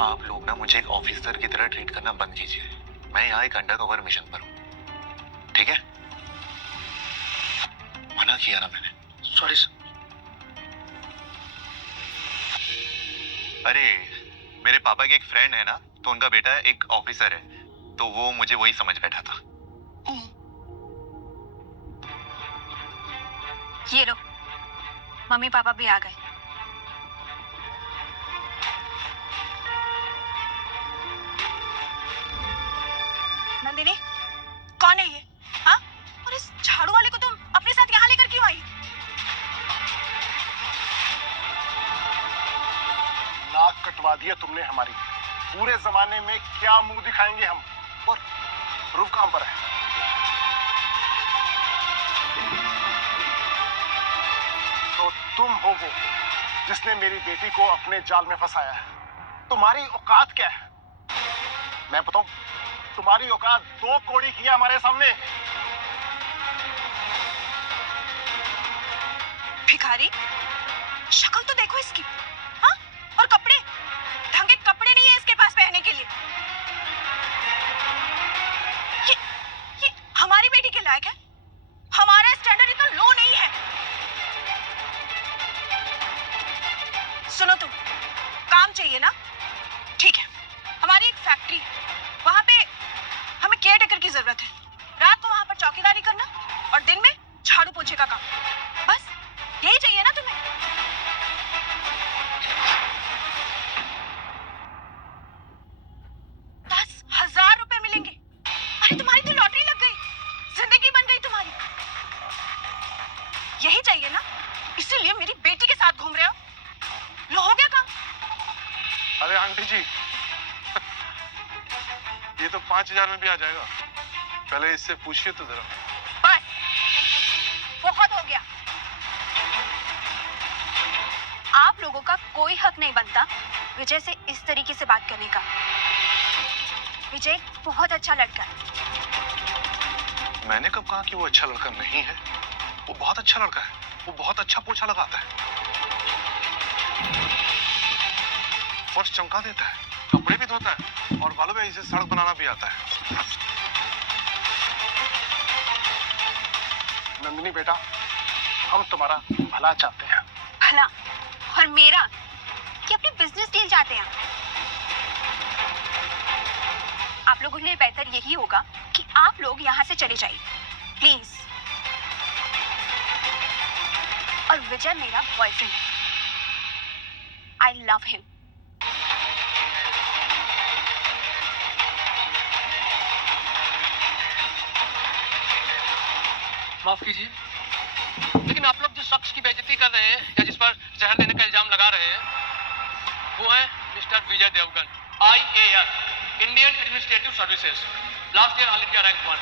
आप लोग ना मुझे एक ऑफिसर की तरह ट्रीट करना बंद कीजिए। मैं यहाँ एक अंडरकवर मिशन पर हूँ, ठीक है? मना किया ना मैंने। Sorry sir. अरे मेरे पापा के एक फ्रेंड है ना, तो उनका बेटा एक ऑफिसर है, तो वो मुझे वही समझ बैठा था। ये लो, मम्मी पापा भी आ गए। नंदिनी, कौन है ये? हाँ? और इस झाड़ू वाले को तुम अपने साथ यहाँ लेकर क्यों आई? नाक कटवा दिया तुमने हमारी। पूरे जमाने में क्या मुंह दिखाएंगे हम? और रूप कहां पर है? तो तुम हो वो जिसने मेरी बेटी को अपने जाल में फंसाया है। तुम्हारी औकात क्या है? मैं बताऊं, तुम्हारी औकात 2 कौड़ी की है हमारे सामने। भिखारी, शक्ल तो देखो इसकी, हाँ? और कपड़े, ढंग के कपड़े नहीं है इसके पास पहनने के लिए। ये हमारी बेटी के लायक है? हमारा स्टैंडर्ड इतना लो नहीं है। सुनो तुम, काम चाहिए ना? ठीक है, हमारी एक फैक्ट्री है, वहां पे हमें केयर टेकर की जरूरत है। रात को वहां पर चौकीदारी करना और दिन में झाड़ू पोछे का काम। बस यही चाहिए ना तुम्हें? 10,000 रुपए मिलेंगे। अरे तुम्हारी तो लॉटरी लग गई, जिंदगी बन गई तुम्हारी। यही चाहिए ना, इसीलिए मेरी बेटी के साथ घूम रहे हो। लो, हो गया काम। अरे आंटी जी, ये तो 5,000 में भी आ जाएगा। पहले इससे पूछिए तो जरा। बस बहुत हो गया। आप लोगों का कोई हक नहीं बनता विजय से इस तरीके से बात करने का। विजय बहुत अच्छा लड़का है। मैंने कब कहा कि वो अच्छा लड़का नहीं है? वो बहुत अच्छा लड़का है। वो बहुत अच्छा पोछा लगाता है, फर्श चमका देता है, कपड़े भी धोता है और बालों में इसे सड़क बनाना भी आता है। नंदिनी बेटा, हम तुम्हारा भला चाहते हैं। भला? और मेरा? कि अपनी बिजनेस डील चाहते हैं? आप लोगों के लिए बेहतर यही होगा कि आप लोग यहाँ से चले जाइए, प्लीज। और विजय मेरा बॉयफ्रेंड है। I love him. माफ कीजिए, लेकिन आप लोग जिस शख्स की बेइज्जती कर रहे हैं या जिस पर जहर देने का इल्जाम लगा रहे हैं, वो है mister Vijay Devgan, IAS, Indian administrative services, last year all India rank 1।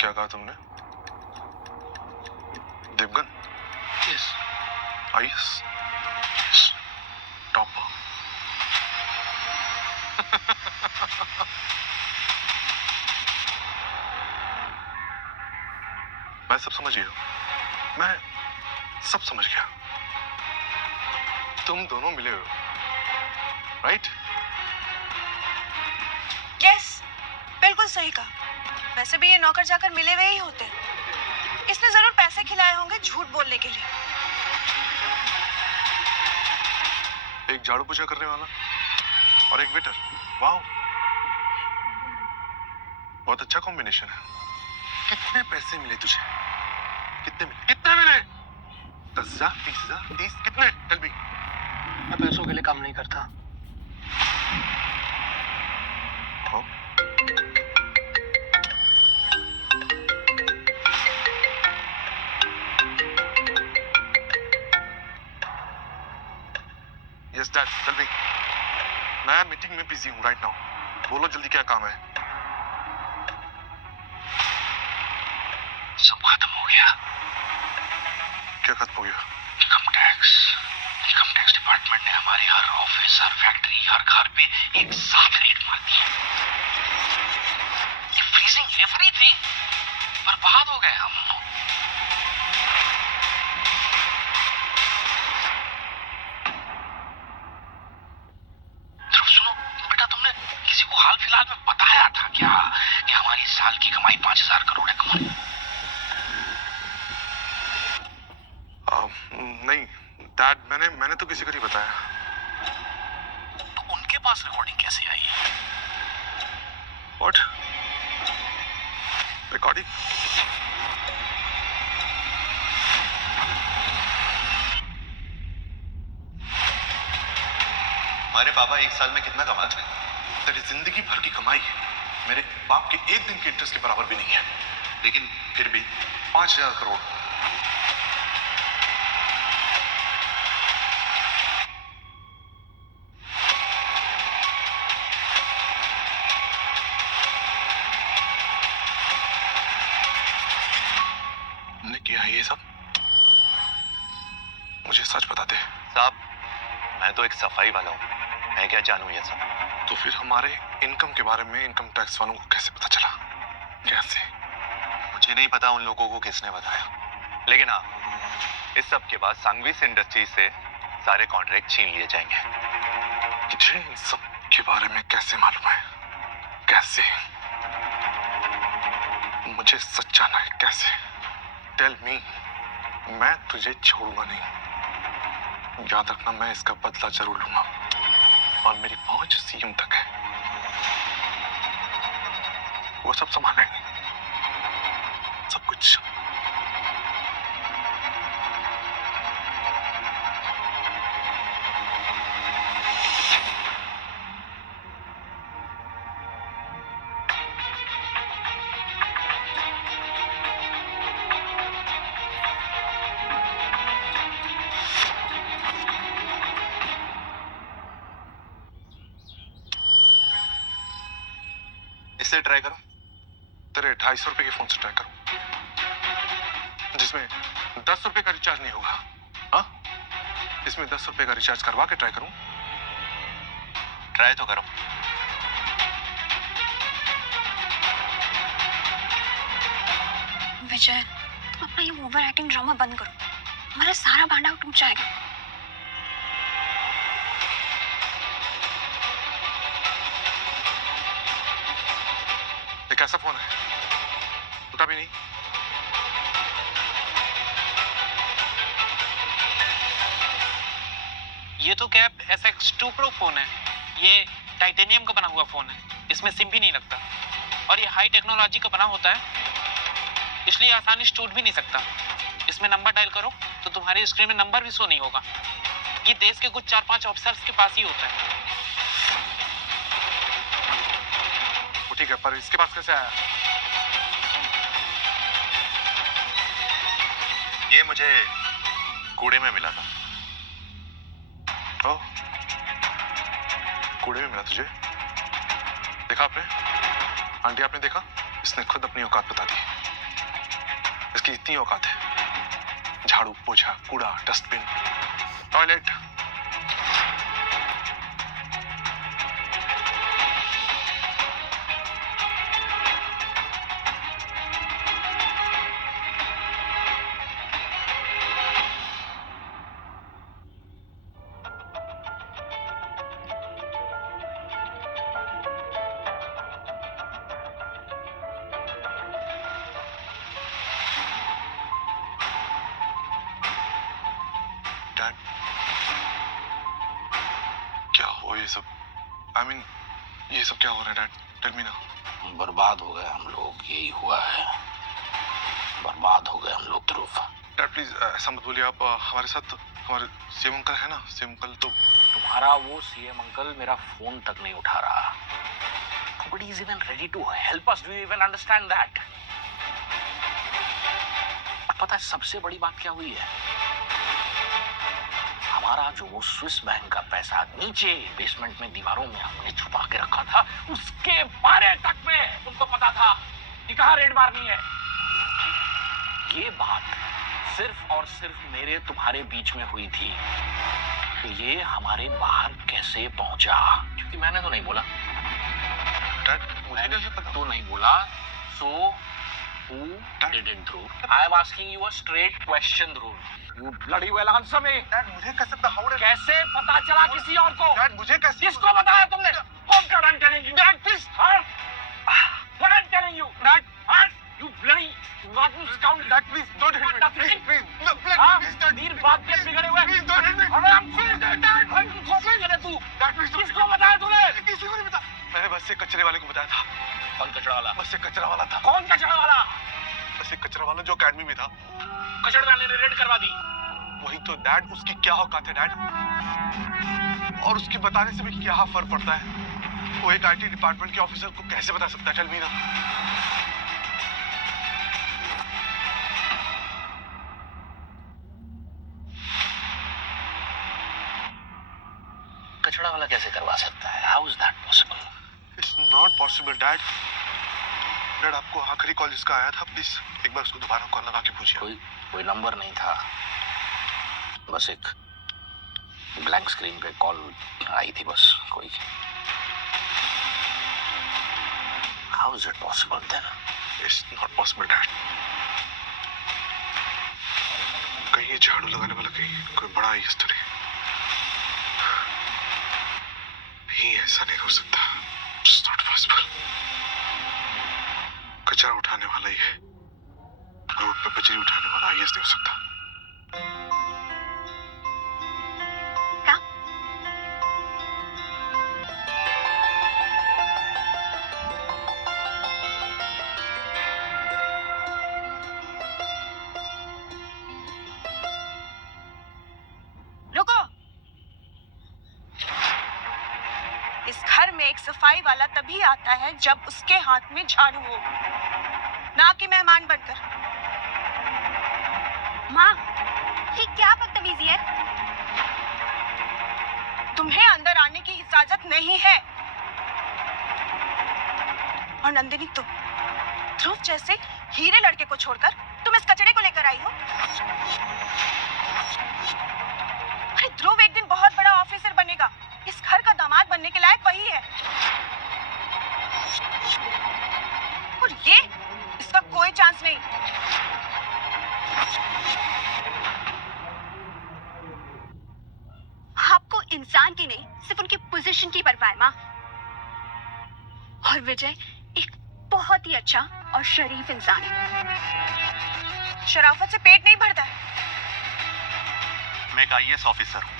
क्या कहा तुमने? Devgan? Yes. IAS? Yes. Topper. मैं सब समझ गया। मैं सब समझ गया। तुम दोनों मिले हो, राइट? यस, बिल्कुल सही कहा। वैसे भी ये नौकर जाकर मिले हुए ही होते हैं। इसने जरूर पैसे खिलाए होंगे झूठ बोलने के लिए। एक झाड़ू पोछा करने वाला और एक वेटर। वाह, बहुत अच्छा कॉम्बिनेशन है। कितने पैसे मिले तुझे? कितने मिले? कितने मिले? 10,000, 20,000, 30? कितने? Tell me. मैं पैसों के लिए काम नहीं करता। तो? Yes dad, tell me. मैं मीटिंग में बिजी हूँ राइट नाउ। बोलो जल्दी, क्या काम है? सब खत्म हो गया। क्या खत्म हो गया? इनकम टैक्स डिपार्टमेंट ने हमारे हर ऑफिस, हर फैक्ट्री, हर घर पे एक साथ रेड मार दी। फ्रीजिंग एवरीथिंग, बर्बाद हो गए हम। सुनो बेटा, तुमने किसी को हाल फिलहाल में बताया था क्या कि हमारी साल की कमाई 5,000 करोड़ है? कमाई नहीं डैड, मैंने तो किसी को नहीं बताया। तो उनके पास रिकॉर्डिंग कैसे आई? व्हाट? रिकॉर्डिंग? हमारे पापा एक साल में कितना कमाते हैं? तेरी जिंदगी भर की कमाई मेरे बाप के एक दिन के इंटरेस्ट के बराबर भी नहीं है। लेकिन फिर भी 5,000 करोड़। ने किया है ये सब? मुझे सच बता दे। साहब, मैं तो एक सफाई वाला हूँ, मैं क्या जानूँ ये सब। तो फिर हमारे इनकम के बारे में इनकम टैक्स वालों को कैसे पता चला? कैसे? मुझे नहीं पता उन लोगों को किसने बताया, लेकिन हाँ, इस सब के बाद सांगवीस इंडस्ट्रीज से सारे कॉन्ट्रैक्ट छीन लिए जाएंगे। तुझे इन सब के बारे में कैसे मालूम है? कैसे? मुझे सच जानना है, कैसे? Tell me. मैं तुझे छोड़ूंगा नहीं। याद रखना, मैं इसका बदला जरूर लूंगा। और मेरी पहुंच सीएम तक है, वो सब संभालेंगे, सब कुछ। इससे ट्राई करो। तेरे 250 रुपए के फोन से ट्राई करो, जिसमें 10 रुपए का रिचार्ज नहीं होगा। हाँ, इसमें 10 रुपए का रिचार्ज करवा के ट्राई करूं? ट्राई तो करो। विजय, तुम अपना ये ओवर एक्टिंग ड्रामा बंद करो, हमारा सारा भांडा टूट जाएगा। ये कैसा फोन है? टूटा भी नहीं। ये तो कैप SX2 Pro फोन है। ये टाइटेनियम का बना हुआ फोन है, इसमें सिम भी नहीं लगता। और ये हाई टेक्नोलॉजी का बना होता है, इसलिए आसानी से टूट भी नहीं सकता। इसमें नंबर डायल करो तो तुम्हारी स्क्रीन में नंबर भी शो नहीं होगा। ये देश के कुछ 4-5 ऑफिसर्स के पास ही होता है। वो ठीक है, पर इसके पास कैसे आया? ये मुझे कूड़े में मिला था। ओ, कूड़े में मिला तुझे? देखा आपने? आंटी, आपने देखा? इसने खुद अपनी औकात बता दी। इसकी इतनी औकात है, झाड़ू, पोछा, कूड़ा, डस्टबिन, टॉयलेट। डैड, क्या हो ये सब? I mean, ये सब क्या हो रहा है डैड? टेल मी ना। बर्बाद हो गए हम लोग, यही हुआ है। बर्बाद हो गए हम लोग ध्रुव। डैड प्लीज ऐसा मत बोलिए आप। हमारे साथ हमारे सीएम अंकल है ना, सीएम अंकल तो। तुम्हारा वो सीएम अंकल मेरा फोन तक नहीं उठा रहा। Nobody is even ready to help us. Do you even understand that? और पता है सबसे बड़ी बात क्या हुई है? हमारा जो वो स्विस बैंक का पैसा नीचे बेसमेंट में दीवारों में हमने छुपा के रखा था, उसके बारे तक में तुमको पता था कि कहाँ रेड मारनी है। ये बात सिर्फ और सिर्फ मेरे तुम्हारे बीच में हुई थी। तो ये हमारे बाहर कैसे पहुंचा? क्योंकि मैंने तो नहीं बोला। मैंने तो नहीं बोला। So who did it, Dhruv? I am asking you a straight question, Dhruv. You bloody well answer me. Dad मुझे कैसे पता? हाउ कैसे पता चला किसी और को? डैड मुझे कैसे? किसको बताया तुमने? What God I'm telling you? Dad, please. What I'm telling you? Dad, you bloody rotten scoundrel. Dad, please don't hit me. Please, please, no, please don't. वीर बाप के बिगड़े हुए. Please don't hit me. अरे हम खुद Dad, भाई खोपड़ी करे तू. Dad, please don't. किसको बताया तूने? किसी को नहीं पता. मैंने बस से कचरे वाले को बताया था. कौन कचरा वाला? बस से कचरा वाला था. कौन कचरा वाला? बस से कचरा वाला जो अकेडमी में था. कचरा वाले ने रेड करवा दी. वही तो डैड, उसकी क्या औकात है डैड? और उसके बताने से भी क्या फर्क पड़ता है? वो एक आईटी डिपार्टमेंट के ऑफिसर को कैसे बता सकता है? टेल मी ना. कचरा वाला कैसे करवा सकता है? How is that possible? It's not possible, dad. Dad आपको आखिरी कॉल जिसका आया था, प्लीज एक बार उसको दोबारा कॉल लगा के पूछिए. कोई नंबर नहीं था, बस एक ब्लैंक स्क्रीन पे कॉल आई थी बस. कोई. How is it possible then? It's not possible, dad. कहीं ये झाड़ू लगाने वाला कहीं कोई बड़ा ही इस तरह ही ऐसा नहीं हो सकता. It's not possible. कचरा उठाने वाला ये रोड पे बजरी उठाने वाला आईएएस नहीं हो सकता. क्या? रुको. इस घर में एक सफाई वाला तभी आता है जब उसके हाथ में झाड़ू हो, ना कि मेहमान बनकर. माँ, ये क्या बदतमीजी है? तुम्हें अंदर आने की इजाजत नहीं है. और नंदिनी, तुम ध्रुव जैसे हीरे लड़के को छोड़कर तुम इस कचड़े को लेकर आई हो. अरे ध्रुव एक दिन बहुत बड़ा ऑफिसर बनेगा. इस घर का दामाद बनने के लायक वही है. और ये, इसका कोई चांस नहीं. आपको इंसान की नहीं, सिर्फ उनकी पोजीशन की परवाह है माँ. और विजय एक बहुत ही अच्छा और शरीफ इंसान है. शराफत से पेट नहीं भरता है. मैं एक आईएएस ऑफिसर हूँ.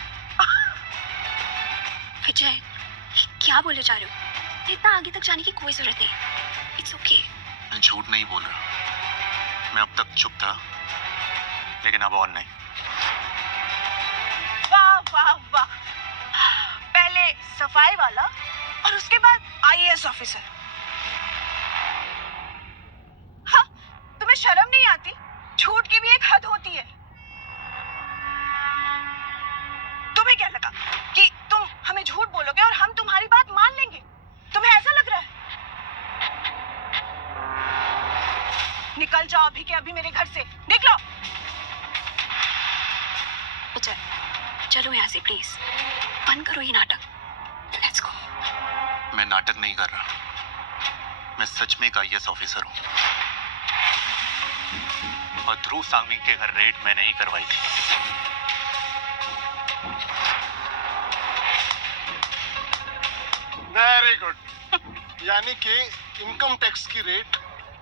विजय, ये क्या बोले जा रहे हो? इतना आगे तक जाने की कोई जरूरत नहीं. It's okay. मैं झूठ नहीं बोल रहा. मैं अब तक चुप था, लेकिन अब और नहीं. वाह वाह वाह. पहले सफाई वाला और उसके बाद आईएएस ऑफिसर. हाँ, तुम्हें शर्म नहीं आती? झूठ की भी एक हद होती है. तुम्हें क्या लगा कि तुम हमें झूठ बोलोगे और हम तुम्हारी बात मान लेंगे? तुम्हें ऐसा लग रहा है? निकल जाओ अभी के अभी मेरे घर से. निकलो. विजय, चलो यहाँ से प्लीज. बंद करो ये नाटक. Let's go. मैं नाटक नहीं कर रहा. मैं सच में एक आईएएस ऑफिसर हूँ. और ध्रुव सांघवी के घर रेड मैंने ही करवाई थी. Very good. यानी कि इनकम टैक्स की रेट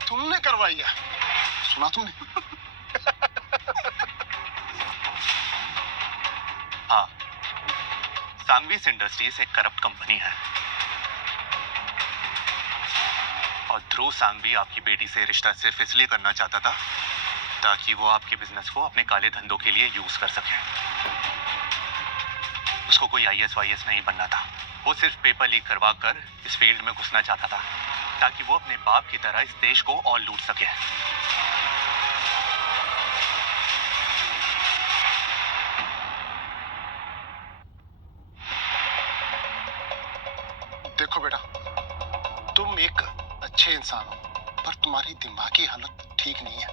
तुमने करवाई है. सुना तुमने? हाँ, सांघवीज इंडस्ट्रीज एक करप्ट कंपनी है. और ध्रुव सांघवी आपकी बेटी से रिश्ता सिर्फ इसलिए करना चाहता था ताकि वो आपके बिजनेस को अपने काले धंधों के लिए यूज कर सके. उसको कोई आईएएस वाईएएस नहीं बनना था. वो सिर्फ पेपर लीक करवा कर इस फील्ड में घुसना चाहता था ताकि वो अपने बाप की तरह इस देश को और लूट सके. बेटा, तुम एक अच्छे इंसान हो, पर तुम्हारी दिमागी हालत ठीक नहीं है।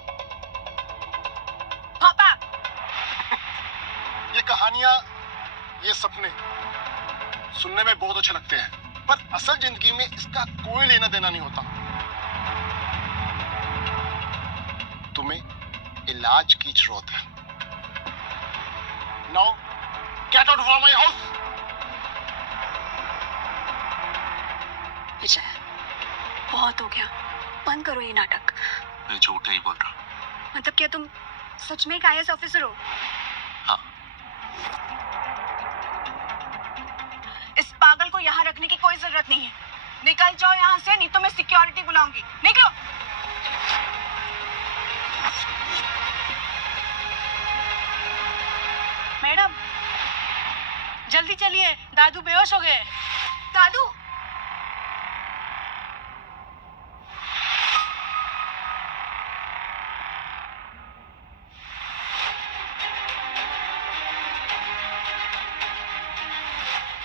पापा, ये कहानियां, ये सपने सुनने में बहुत अच्छे लगते हैं, पर असल जिंदगी में इसका कोई लेना देना नहीं होता। तुम्हें इलाज की जरूरत है। Now get out from my house. Vijay, बहुत हो गया, बंद करो ये नाटक। मैं झूठ नहीं बोल रहा। मतलब क्या तुम सच में एक आईएएस ऑफिसर हो? हाँ। इस पागल को यहाँ रखने की कोई जरूरत नहीं है। निकल जाओ यहाँ से, नहीं तो मैं सिक्योरिटी बुलाऊंगी। निकलो। मैडम, जल्दी चलिए, दादू बेहोश हो गए। दादू,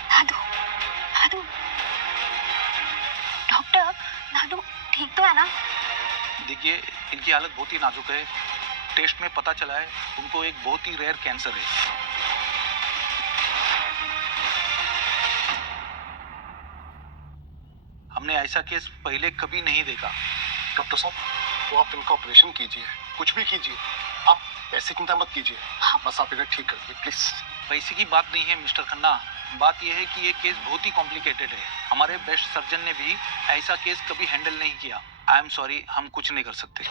दादू, दादू, डॉक्टर, दादू ठीक तो है ना? देखिए, इनकी हालत बहुत ही नाजुक है। टेस्ट में पता चला है उनको एक बहुत ही रेयर कैंसर है। हमने ऐसा केस पहले कभी नहीं देखा। डॉक्टर साहब, तो आप इनका ऑपरेशन कीजिए, कुछ भी कीजिए, आप पैसे की चिंता मत कीजिए। हाँ, बस आप इन्हें ठीक कर दीजिए प्लीज। पैसे की बात नहीं है मिस्टर खन्ना, बात यह है कि ये केस बहुत ही कॉम्प्लिकेटेड है। हमारे बेस्ट सर्जन ने भी ऐसा केस कभी हैंडल नहीं किया। आई एम सॉरी, हम कुछ नहीं कर सकते।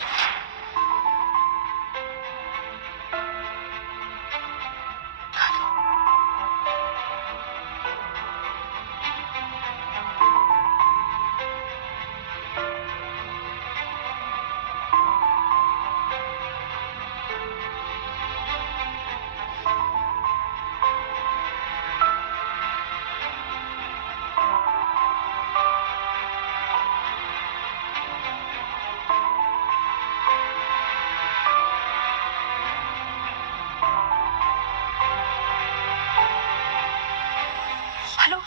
हेलो,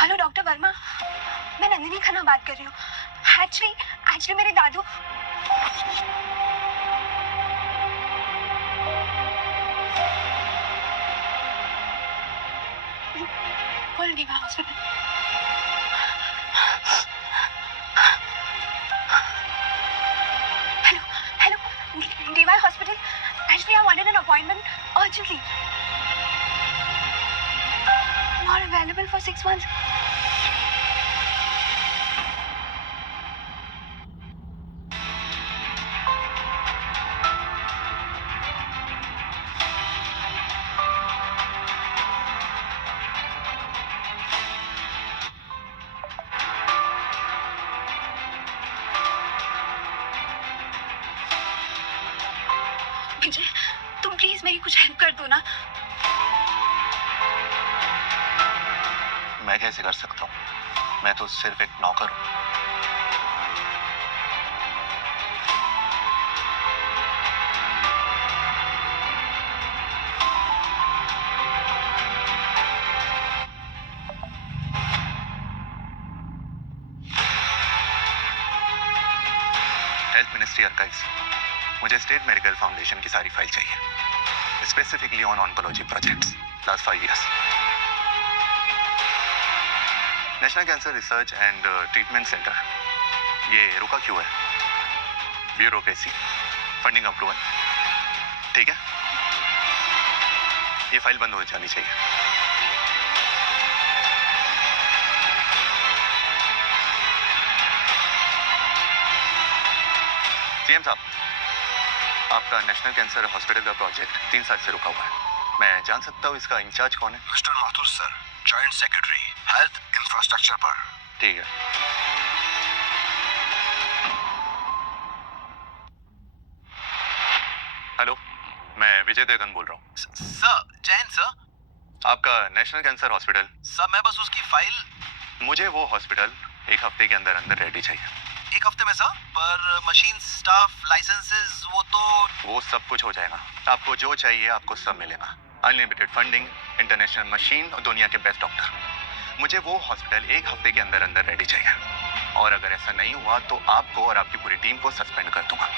हेलो डॉक्टर वर्मा, मैं नंदिनी खन्ना बात कर रही हूँ। एक्चुअली मेरे दादू बोल दीवा हॉस्पिटल। हेलो, हेलो, दीवा hospital. Actually I wanted an appointment urgently. Not available for 6 months. विजय, तुम प्लीज मेरी कुछ हेल्प कर दो ना। मैं कैसे कर सकता हूँ? मैं तो सिर्फ एक नौकर हूँ। हेल्थ मिनिस्ट्री आर्काइव्स, मुझे स्टेट मेडिकल फाउंडेशन की सारी फाइल चाहिए, specifically on oncology projects last 5 years। National cancer research and treatment centre, ये रुका क्यों है? ब्यूरोक्रेसी, फंडिंग अप्रूवल, ठीक है, ये फाइल बंद हो जानी चाहिए। सीएम साहब, आपका नेशनल कैंसर हॉस्पिटल का प्रोजेक्ट 3 साल से रुका हुआ है। मैं जान सकता हूँ इसका इंचार्ज कौन है? Mister Mathur sir, joint secretary health infrastructure पर। ठीक है। हेलो, मैं विजय देवगन बोल रहा हूँ। Sir, Jain sir. आपका नेशनल कैंसर हॉस्पिटल? सर, मैं बस उसकी फाइल। मुझे वो हॉस्पिटल 1 हफ्ते के अंदर अंदर रेडी चाहिए। 1 हफ्ते में सर? पर मशीन, स्टाफ, लाइसेंसेस, वो सब कुछ हो जाएगा। आपको जो चाहिए आपको सब मिलेगा। अनलिमिटेड फंडिंग, इंटरनेशनल मशीन और दुनिया के बेस्ट डॉक्टर। मुझे वो हॉस्पिटल 1 हफ्ते के अंदर अंदर रेडी चाहिए, और अगर ऐसा नहीं हुआ तो आपको और आपकी पूरी टीम को सस्पेंड कर दूंगा।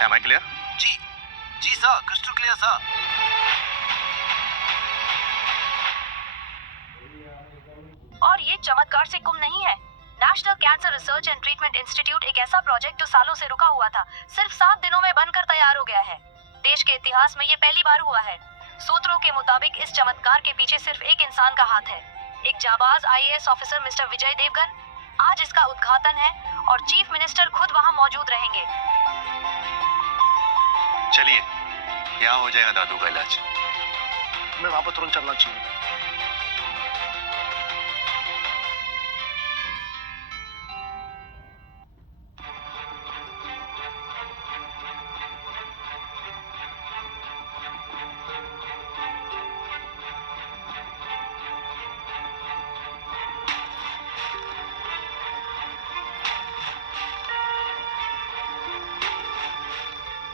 Am I clear? जी सर, क्रिस्टल क्लियर सर। और ये चमत्कार से कम नहीं है। National cancer research and treatment institute एक ऐसा प्रोजेक्ट जो सालों से रुका हुआ था, सिर्फ 7 दिनों में बनकर तैयार हो गया है। देश के इतिहास में ये पहली बार हुआ है। सूत्रों के मुताबिक इस चमत्कार के पीछे सिर्फ एक इंसान का हाथ है, एक जाबाज IAS officer mister Vijay Devgan. आज इसका उद्घाटन है और चीफ मिनिस्टर खुद वहां मौजूद रहेंगे। चलिए, यहाँ हो जाएगा दादू का इलाज। मैं वहां पर तुरंत चलना चाहिए।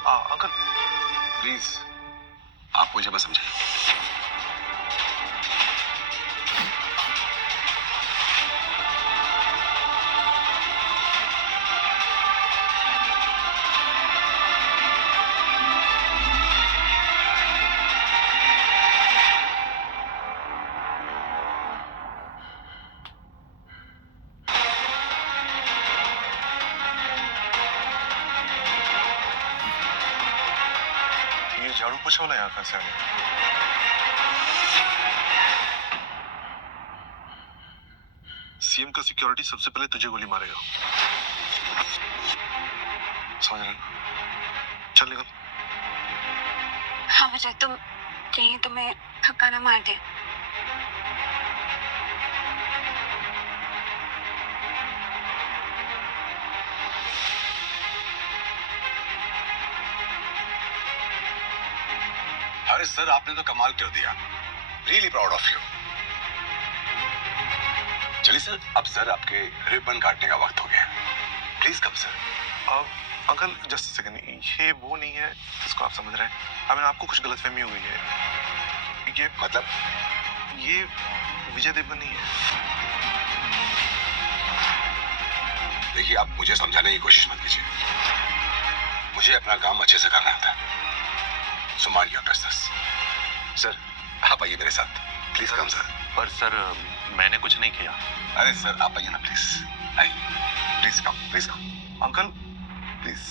अंकल प्लीज आप मुझे बस समझाइए। झाड़ू पोछा वाला यहाँ कहाँ से आ गया? सीएम का सिक्योरिटी सबसे पहले तुझे गोली मारेगा, समझ रहे? चल निकल। हाँ विजय, तुम कहीं तुम्हें धक्का ना मार दे। अरे सर, आपने तो कमाल कर दिया। Really proud of you. चलिए सर, अब सर आपके रिबन काटने का वक्त हो गया। Please come sir. Uncle just second, ये वो नहीं है जिसको आप समझ रहे हैं। आई मीन आपको कुछ गलतफहमी हुई है। ये मतलब ये विजय देवगन नहीं है। देखिए, आप मुझे समझाने की कोशिश मत कीजिए। मुझे अपना काम अच्छे से करना होता है। So mind your business. Sir, आप आइए मेरे साथ। Please come sir. पर सर, मैंने कुछ नहीं किया। अरे सर, आप आइए ना प्लीज। आइए, please come, please come. Uncle please.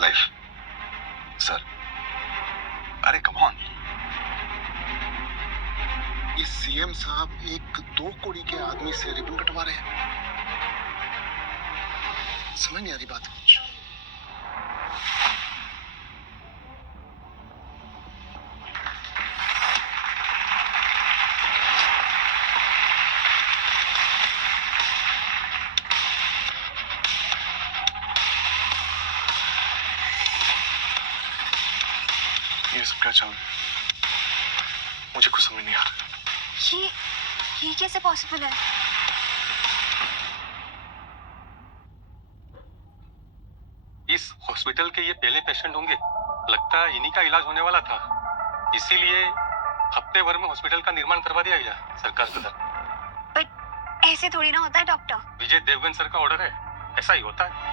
Life sir, अरे कम ऑन। ये सीएम साहब एक 2 कौड़ी के आदमी से रिबन कटवा रहे हैं। समझ नहीं आ रही बात। ये सब क्या चल रहा है? मुझे कुछ समझ नहीं आ रहा। ये कैसे पॉसिबल है? इस हॉस्पिटल के ये पहले पेशेंट होंगे। लगता है इन्हीं का इलाज होने वाला था, इसीलिए हफ्ते भर में हॉस्पिटल का निर्माण करवा दिया गया सरकार द्वारा। पर ऐसे थोड़ी ना होता है डॉक्टर। विजय देवगन सर का ऑर्डर है, ऐसा ही होता है।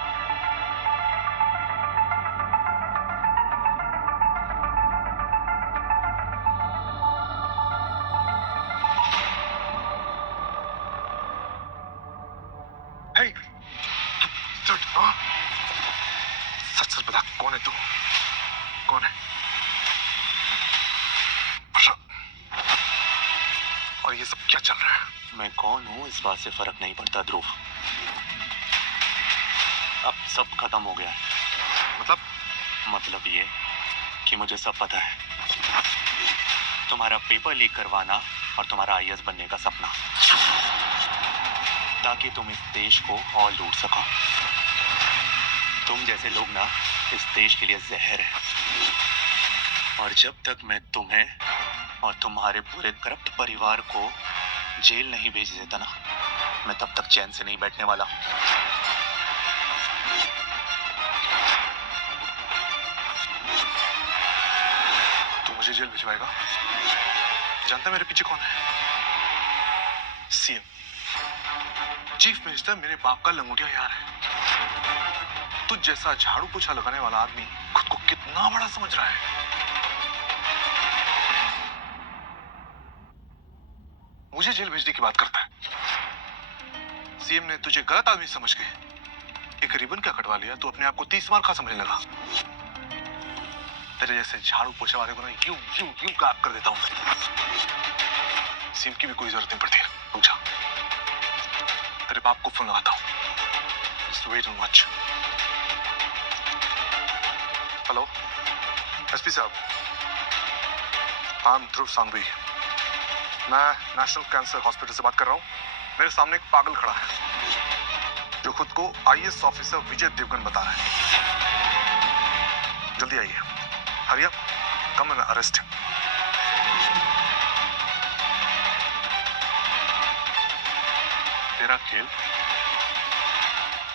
सच सच बता, कौन है तू? कौन है? और ये सब क्या चल रहा है? मैं कौन हूँ इस बात से फर्क नहीं पड़ता ध्रुव। अब सब खत्म हो गया है। मतलब ये कि मुझे सब पता है। तुम्हारा पेपर लीक करवाना और तुम्हारा IAS बनने का सपना, ताकि तुम इस देश को और लूट सको। तुम जैसे लोग ना इस देश के लिए जहर है, और जब तक मैं तुम्हें और तुम्हारे पूरे करप्ट परिवार को जेल नहीं भेज देता ना, मैं तब तक चैन से नहीं बैठने वाला। तू मुझे जेल भिजवाएगा? जानता है मेरे पीछे कौन है? सीएम, चीफ मिनिस्टर, मेरे बाप का लंगोटिया यार है। तुझ जैसा झाड़ू पोछा लगाने वाला आदमी खुद को कितना बड़ा समझ रहा है। मुझे जेल भेजने की बात करता है। सीएम ने तुझे गलत आदमी समझ के एक रिबन क्या कटवा लिया, तू अपने आप को 30 मार खा समझने लगा। तेरे जैसे झाड़ू पोछे वाले को ना यूं यूं यूं काट कर देता हूं। सीएम की भी कोई जरूरत नहीं पड़ती है। रुक जा, तेरे बाप को फोन लगाता हूं। Just wait and watch. Hello, SP साहब, I'm ध्रुव सांघवी। मैं नेशनल कैंसर हॉस्पिटल से बात कर रहा हूँ। मेरे सामने एक पागल खड़ा है जो खुद को आईएएस ऑफिसर विजय देवगन बता रहा है। जल्दी आइए, hurry up, come and arrest him. तेरा खेल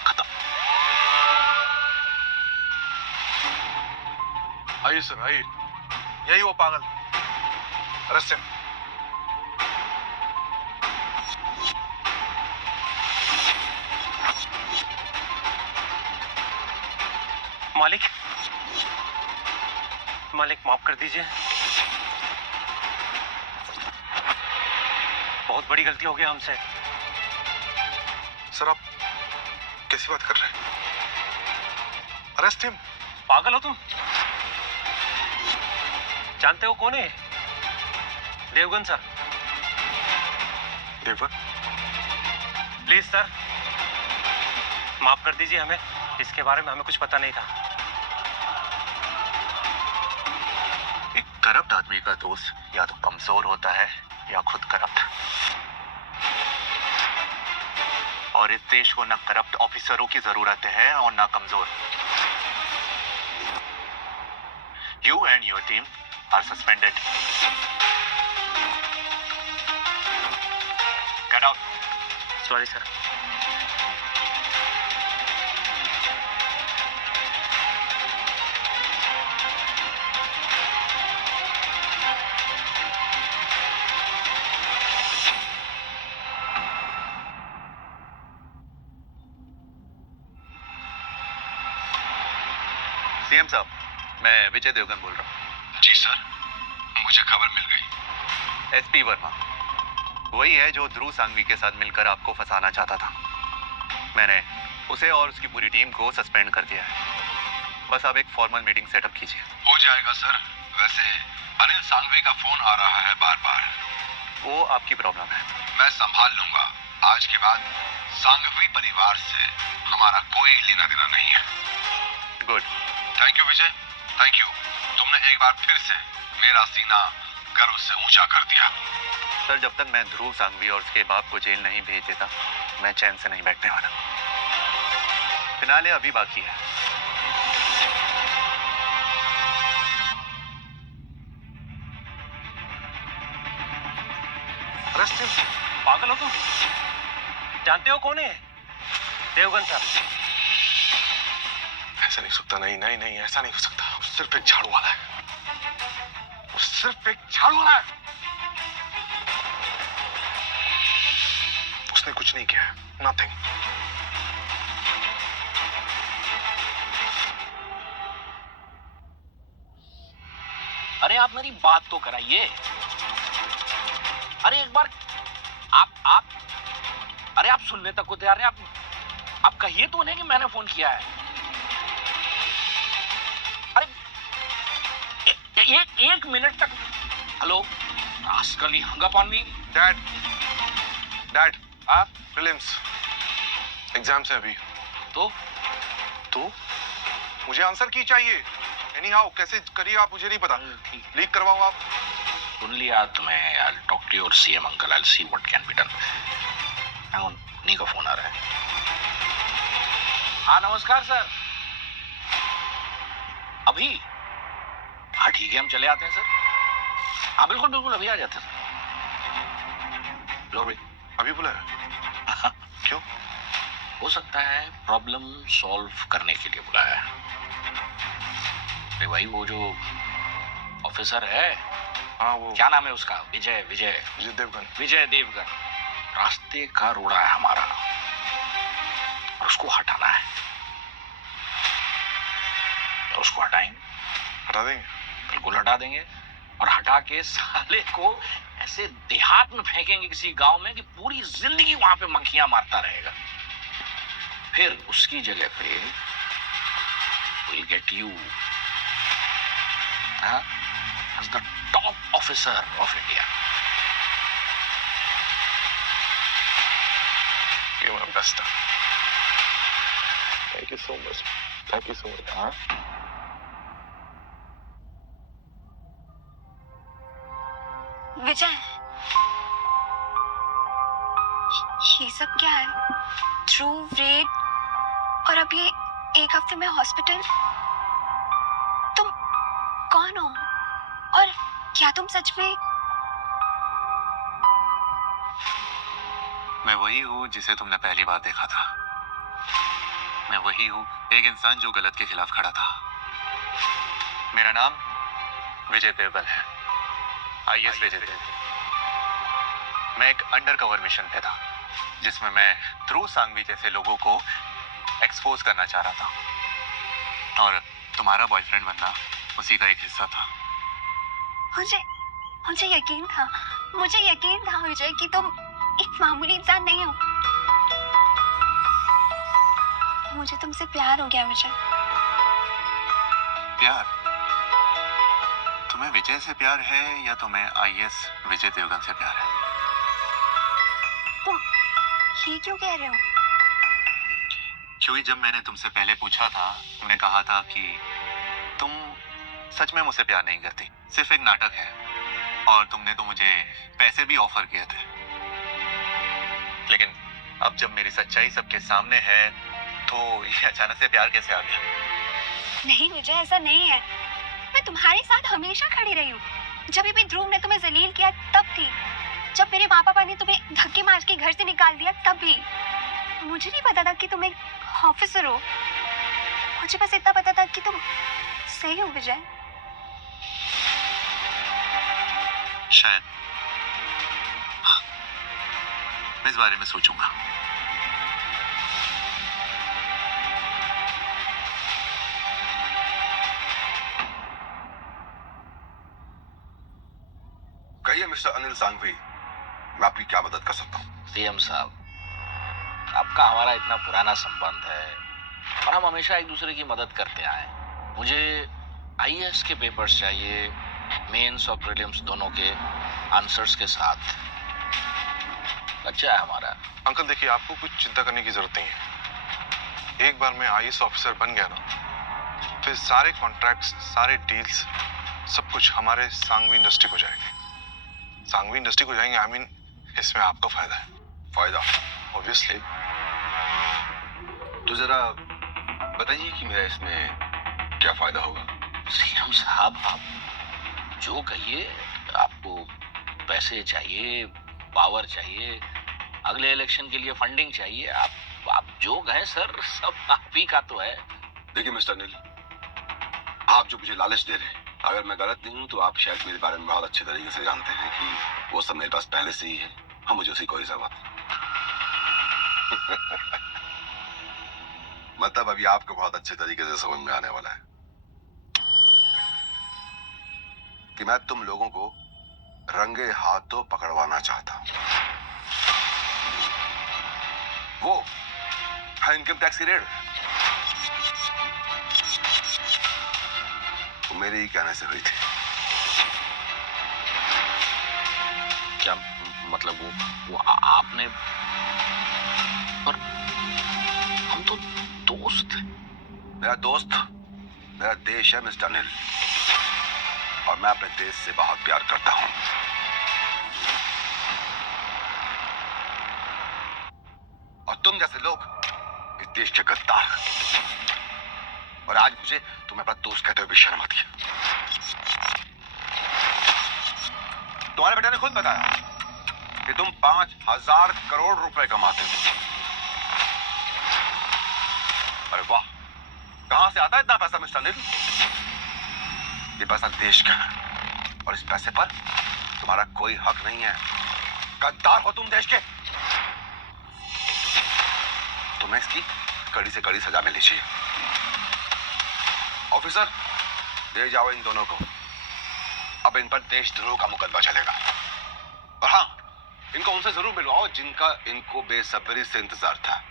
खत्म। आइए सर, आइए। यही वो पागल, अरेस्ट हिम। मालिक, मालिक माफ कर दीजिए, बहुत बड़ी गलती हो गया हमसे। सर आप कैसी बात कर रहे हैं? Arrest him. पागल हो तुम? जानते हो कौन है? Devgan sir. Devgan? Please sir, माफ कर दीजिए हमें, इसके बारे में हमें कुछ पता नहीं था। एक करप्ट आदमी का दोस्त या तो कमजोर होता है या खुद करप्ट। और इस देश को ना करप्ट ऑफिसरों की जरूरत है और ना कमजोर। You and your team are suspended. Get out. Sorry sir. CM साहब, मैं विजय देवगन बोल रहा हूँ। जी सर, मुझे खबर मिल गई। एसपी वर्मा वही है जो ध्रुव सांघवी के साथ मिलकर आपको फंसाना चाहता था। मैंने उसे और उसकी पूरी टीम को सस्पेंड कर दिया है। बस आप एक फॉर्मल मीटिंग सेटअप कीजिए। हो जाएगा सर। वैसे अनिल सांघवी का फोन आ रहा है बार बार। वो आपकी प्रॉब्लम है। मैं संभाल लूंगा। आज के बाद सांघवी परिवार से हमारा कोई लेना देना नहीं है। Good. Thank you Vijay, thank you. तुमने एक बार फिर से मेरा सीना गर्व से ऊंचा कर दिया। सर, जब तक मैं ध्रुव सांघवी और उसके बाप को जेल नहीं भेज देता, मैं चैन से नहीं बैठने वाला। फिनाले अभी बाकी है। Arrest him. पागल हो तुम? जानते हो कौन है? देवगन सर। ऐसा नहीं हो सकता। नहीं नहीं नहीं, ऐसा नहीं हो सकता। वो सिर्फ एक झाड़ू वाला है। वो सिर्फ एक झाड़ू वाला है। उसने कुछ नहीं किया है। नथिंग। अरे आप मेरी बात तो कराइए। अरे एक बार आप अरे आप सुनने तक को तैयार हैं? आप कहिए तो उन्हें कि मैंने फोन किया है। अरे एक मिनट तक। Hello, rascally hung up on me. Dad, prelims exam से अभी तो मुझे आंसर की चाहिए। एनी हाउ कैसे करिए आप, मुझे नहीं पता। लीक करवाओ आप। सुन लिया तुम्हें। I talk to your CM uncle. I see what can be done. उन्हीं का फोन आ रहा है। हाँ नमस्कार सर। अभी? हाँ ठीक है, हम चले आते हैं सर। हाँ बिल्कुल बिल्कुल, अभी आ जाते हैं सर। लो भाई, अभी बुलाया? क्यों? हो सकता है प्रॉब्लम सॉल्व करने के लिए बुलाया है। अरे भाई, वो जो ऑफिस ऑफिसर है। हाँ वो क्या नाम है उसका? विजय विजय विजय देवगन। विजय देवगन रास्ते का रोड़ा है हमारा, और उसको हटाना है। और उसको हटाएंगे, हटा देंगे। बिल्कुल हटा देंगे। और हटा के साले को ऐसे देहात में फेंकेंगे किसी गांव में कि पूरी जिंदगी वहां पे मक्खियां मारता रहेगा। फिर उसकी जगह पे we'll get you as the top officer of India. Give my best. Thank you so much. Thank you so much. हाँ? विजय, ये सब क्या है? ध्रुव, रेड और अब ये एक हफ्ते में हॉस्पिटल। तुम कौन हो? और क्या तुम सच में? मैं वही हूँ जिसे तुमने पहली बार देखा था। मैं वही हूँ, एक इंसान जो गलत के खिलाफ खड़ा था। मेरा नाम विजय देवगन है, IAS विजय देवगन। मैं एक अंडरकवर मिशन पे था जिसमें मैं ध्रुव सांघवी जैसे लोगों को एक्सपोज करना चाह रहा था, और तुम्हारा बॉयफ्रेंड बनना उसी का एक हिस्सा था। मुझे यकीन था विजय कि तुम एक मामूली इंसान नहीं हो। मुझे तुमसे प्यार हो गया विजय। प्यार? तुम्हें विजय से प्यार है या तुम्हें IAS विजय देवगन से प्यार है? तुम ये क्यों कह रहे हो? क्योंकि जब मैंने तुमसे पहले पूछा था, तुमने कहा था कि तुम सच में मुझसे प्यार नहीं करती, सिर्फ एक नाटक है, और तुमने तो मुझे पैसे भी ऑफर किए थे। लेकिन अब जब मेरी सच्चाई सबके सामने है, तो ये अचानक से प्यार कैसे आ गया? नहीं विजय, ऐसा नहीं है। मैं तुम्हारे साथ हमेशा खड़ी रही हूँ। जब भी ध्रुव ने तुम्हें जलील किया तब थी, जब मेरे माँ पापा ने तुम्हें धक्के मार के घर से निकाल दिया तब भी। मुझे नहीं पता था कि तुम एक ऑफिसर हो। मुझे बस इतना पता था कि तुम सही हो विजय। शायद मैं इस बारे में सोचूंगा। कहिए मिस्टर अनिल सांघवी, मैं आपकी क्या मदद कर सकता हूँ? सीएम साहब, आपका हमारा इतना पुराना संबंध है और हम हमेशा एक दूसरे की मदद करते आए। मुझे IAS के पेपर्स चाहिए, मेंस और प्रीलिम्स दोनों के आंसर्स के साथ। बच्चा है हमारा। अंकल देखिए, आपको कुछ चिंता करने की जरूरत नहीं है। एक बार मैं IAS ऑफिसर बन गया ना, फिर सारे कॉन्ट्रैक्ट्स, सारे डील्स, सब कुछ हमारे सांघवी इंडस्ट्री को जाएंगे। सांघवी इंडस्ट्री को जाएंगे, I mean, इसमें आपका फायदा है। फायदा? ऑब्वियसली। तो जरा बताइए कि मेरा इसमें क्या फायदा होगा? सीएम साहब, आप जो कहिए। आपको पैसे चाहिए, पावर चाहिए, अगले इलेक्शन के लिए फंडिंग चाहिए, आप जो कहें सर, सब आप ही का तो है। देखिए मिस्टर अनिल, आप जो मुझे लालच दे रहे हैं, अगर मैं गलत नहीं हूं तो आप शायद मेरे बारे में बहुत अच्छे तरीके से जानते हैं कि वो सब मेरे पास पहले से ही है। हम मुझे उसी कोई जरूरत मतलब अभी आपको बहुत अच्छे तरीके से समझ में आने वाला है कि मैं तुम लोगों को रंगे हाथों पकड़वाना चाहता हूं। वो है इनकम टैक्स की रेड, वो मेरे ही कहने से हुई थी। क्या मतलब? वो आपने? पर हम तो दोस्त हैं। मेरा दोस्त मेरा देश है मिस्टर अनिल, और मैं अपने देश से बहुत प्यार करता हूं। और तुम जैसे लोग इस देश के गद्दार हैं। और आज मुझे तुम्हें अपना दोस्त कहते हुए भी शर्म आती है। तुम्हारे बेटे ने खुद बताया कि तुम 5,000 करोड़ रुपए कमाते हो। अरे वाह, कहां से आता है इतना पैसा मिस्टर अनिल? ये पैसा देश का है, और इस पैसे पर तुम्हारा कोई हक नहीं है। गद्दार हो तुम देश के। तुम्हें इसकी कड़ी से कड़ी सजा मिलनी चाहिए। ऑफिसर, ले जाओ इन दोनों को। अब इन पर देशद्रोह का मुकदमा चलेगा। और हाँ, इनको उनसे जरूर मिलवाओ जिनका इनको बेसब्री से इंतजार था।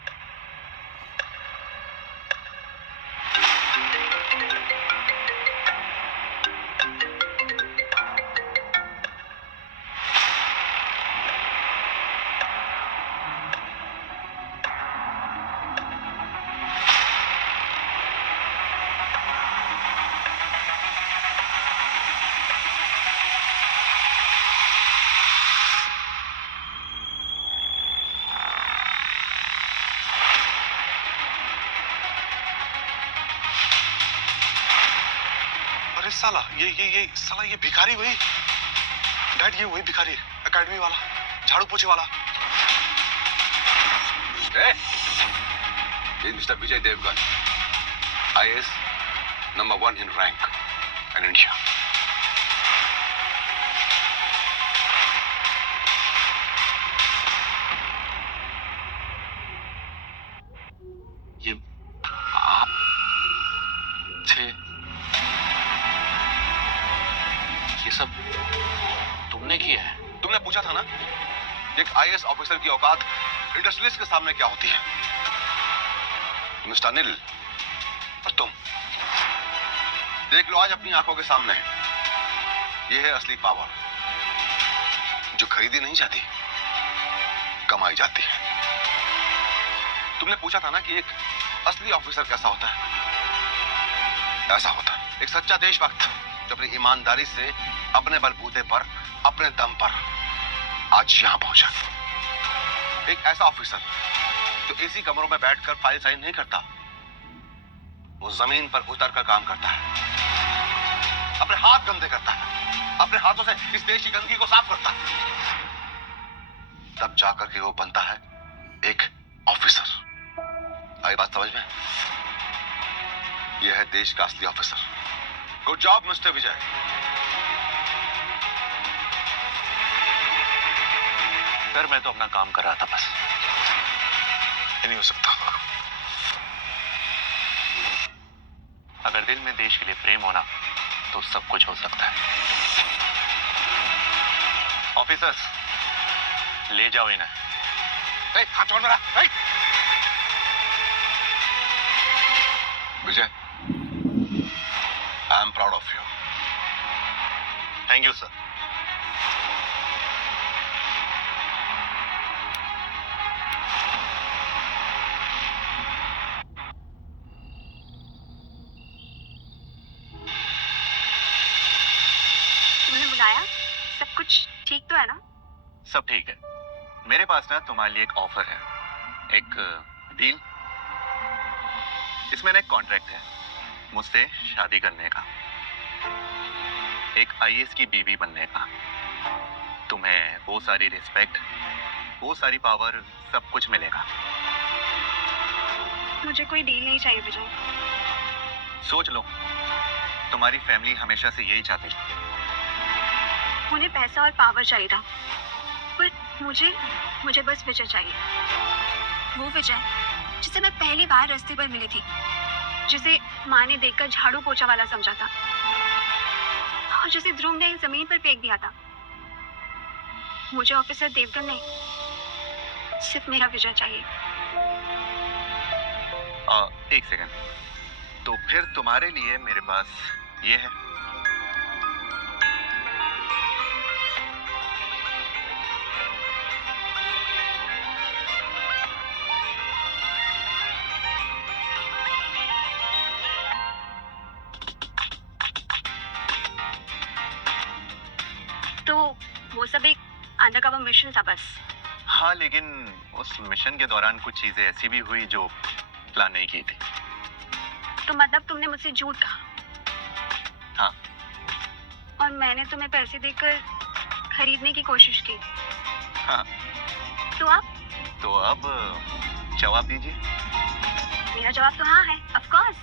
साला ये भिखारी वही डैड, ये वही भिखारी एकेडमी वाला, झाड़ू पोछे वाला। ये mister Vijay Devgan, IAS number 1 in rank in India. ये आप थे? ये सब तुमने किया है? तुमने पूछा था ना, एक IAS ऑफिसर की औकात इंडस्ट्रियलिस्ट के सामने क्या होती है। मिस्टर अनिल, और तुम देख लो आज अपनी आंखों के सामने। यह है असली पावर, जो खरीदी नहीं जाती, कमाई जाती है। तुमने पूछा था ना कि एक असली ऑफिसर कैसा होता है। ऐसा होता है एक सच्चा देशभक्त जो अपनी ईमानदारी से अपने बलबूते पर, अपने दम पर आज यहां पहुंचा। एक ऐसा ऑफिसर जो एसी कमरों में बैठकर फाइल साइन नहीं करता, वो जमीन पर उतर कर काम करता है, अपने हाथ गंदे करता है, अपने हाथों से इस देश की गंदगी को साफ करता है, तब जाकर के वो बनता है एक ऑफिसर। आई बात समझ में? यह है देश का असली ऑफिसर। गुड जॉब मिस्टर विजय। सर मैं तो अपना काम कर रहा था बस। ये नहीं हो सकता। अगर दिल में देश के लिए प्रेम होना तो सब कुछ हो सकता है। ऑफिसर्स, ले जाओ इन्हें। हाथ छोड़ मेरा। Vijay, I am proud of you. Thank you sir. तुमने बुलाया? सब कुछ ठीक तो है ना? सब ठीक है। मेरे पास ना तुम्हारे लिए एक ऑफर है, एक डील। इसमें ना एक कॉन्ट्रैक्ट है मुझसे शादी करने का, एक IAS की बीवी बनने का। तुम्हें वो सारी रिस्पेक्ट, वो सारी पावर, सब कुछ मिलेगा। मुझे कोई डील नहीं चाहिए विजय। सोच लो, तुम्हारी फैमिली हमेशा से यही चाहती है। उन्हें पैसा और पावर चाहिए था, पर मुझे बस विजय चाहिए। वो विजय जिसे मैं पहली बार रास्ते पर मिली थी, जिसे माँ ने देखकर झाड़ू पोछा वाला समझा था, और जिसे ध्रुव ने जमीन पर फेंक दिया था। मुझे ऑफिसर देवगन नहीं, सिर्फ मेरा विजय चाहिए। एक सेकंड। तो फिर तुम्हारे लिए मेरे पास ये है। तो वो सब एक अंडरकवर मिशन था बस। हाँ, लेकिन उस मिशन के दौरान कुछ चीजें ऐसी भी हुई जो प्लान नहीं की थी। तो मतलब तुमने मुझसे झूठ कहा? हाँ। और मैंने तुम्हें पैसे देकर खरीदने की कोशिश की। हाँ। तो अब जवाब दीजिए। मेरा जवाब तो हाँ है, ऑफ कोर्स।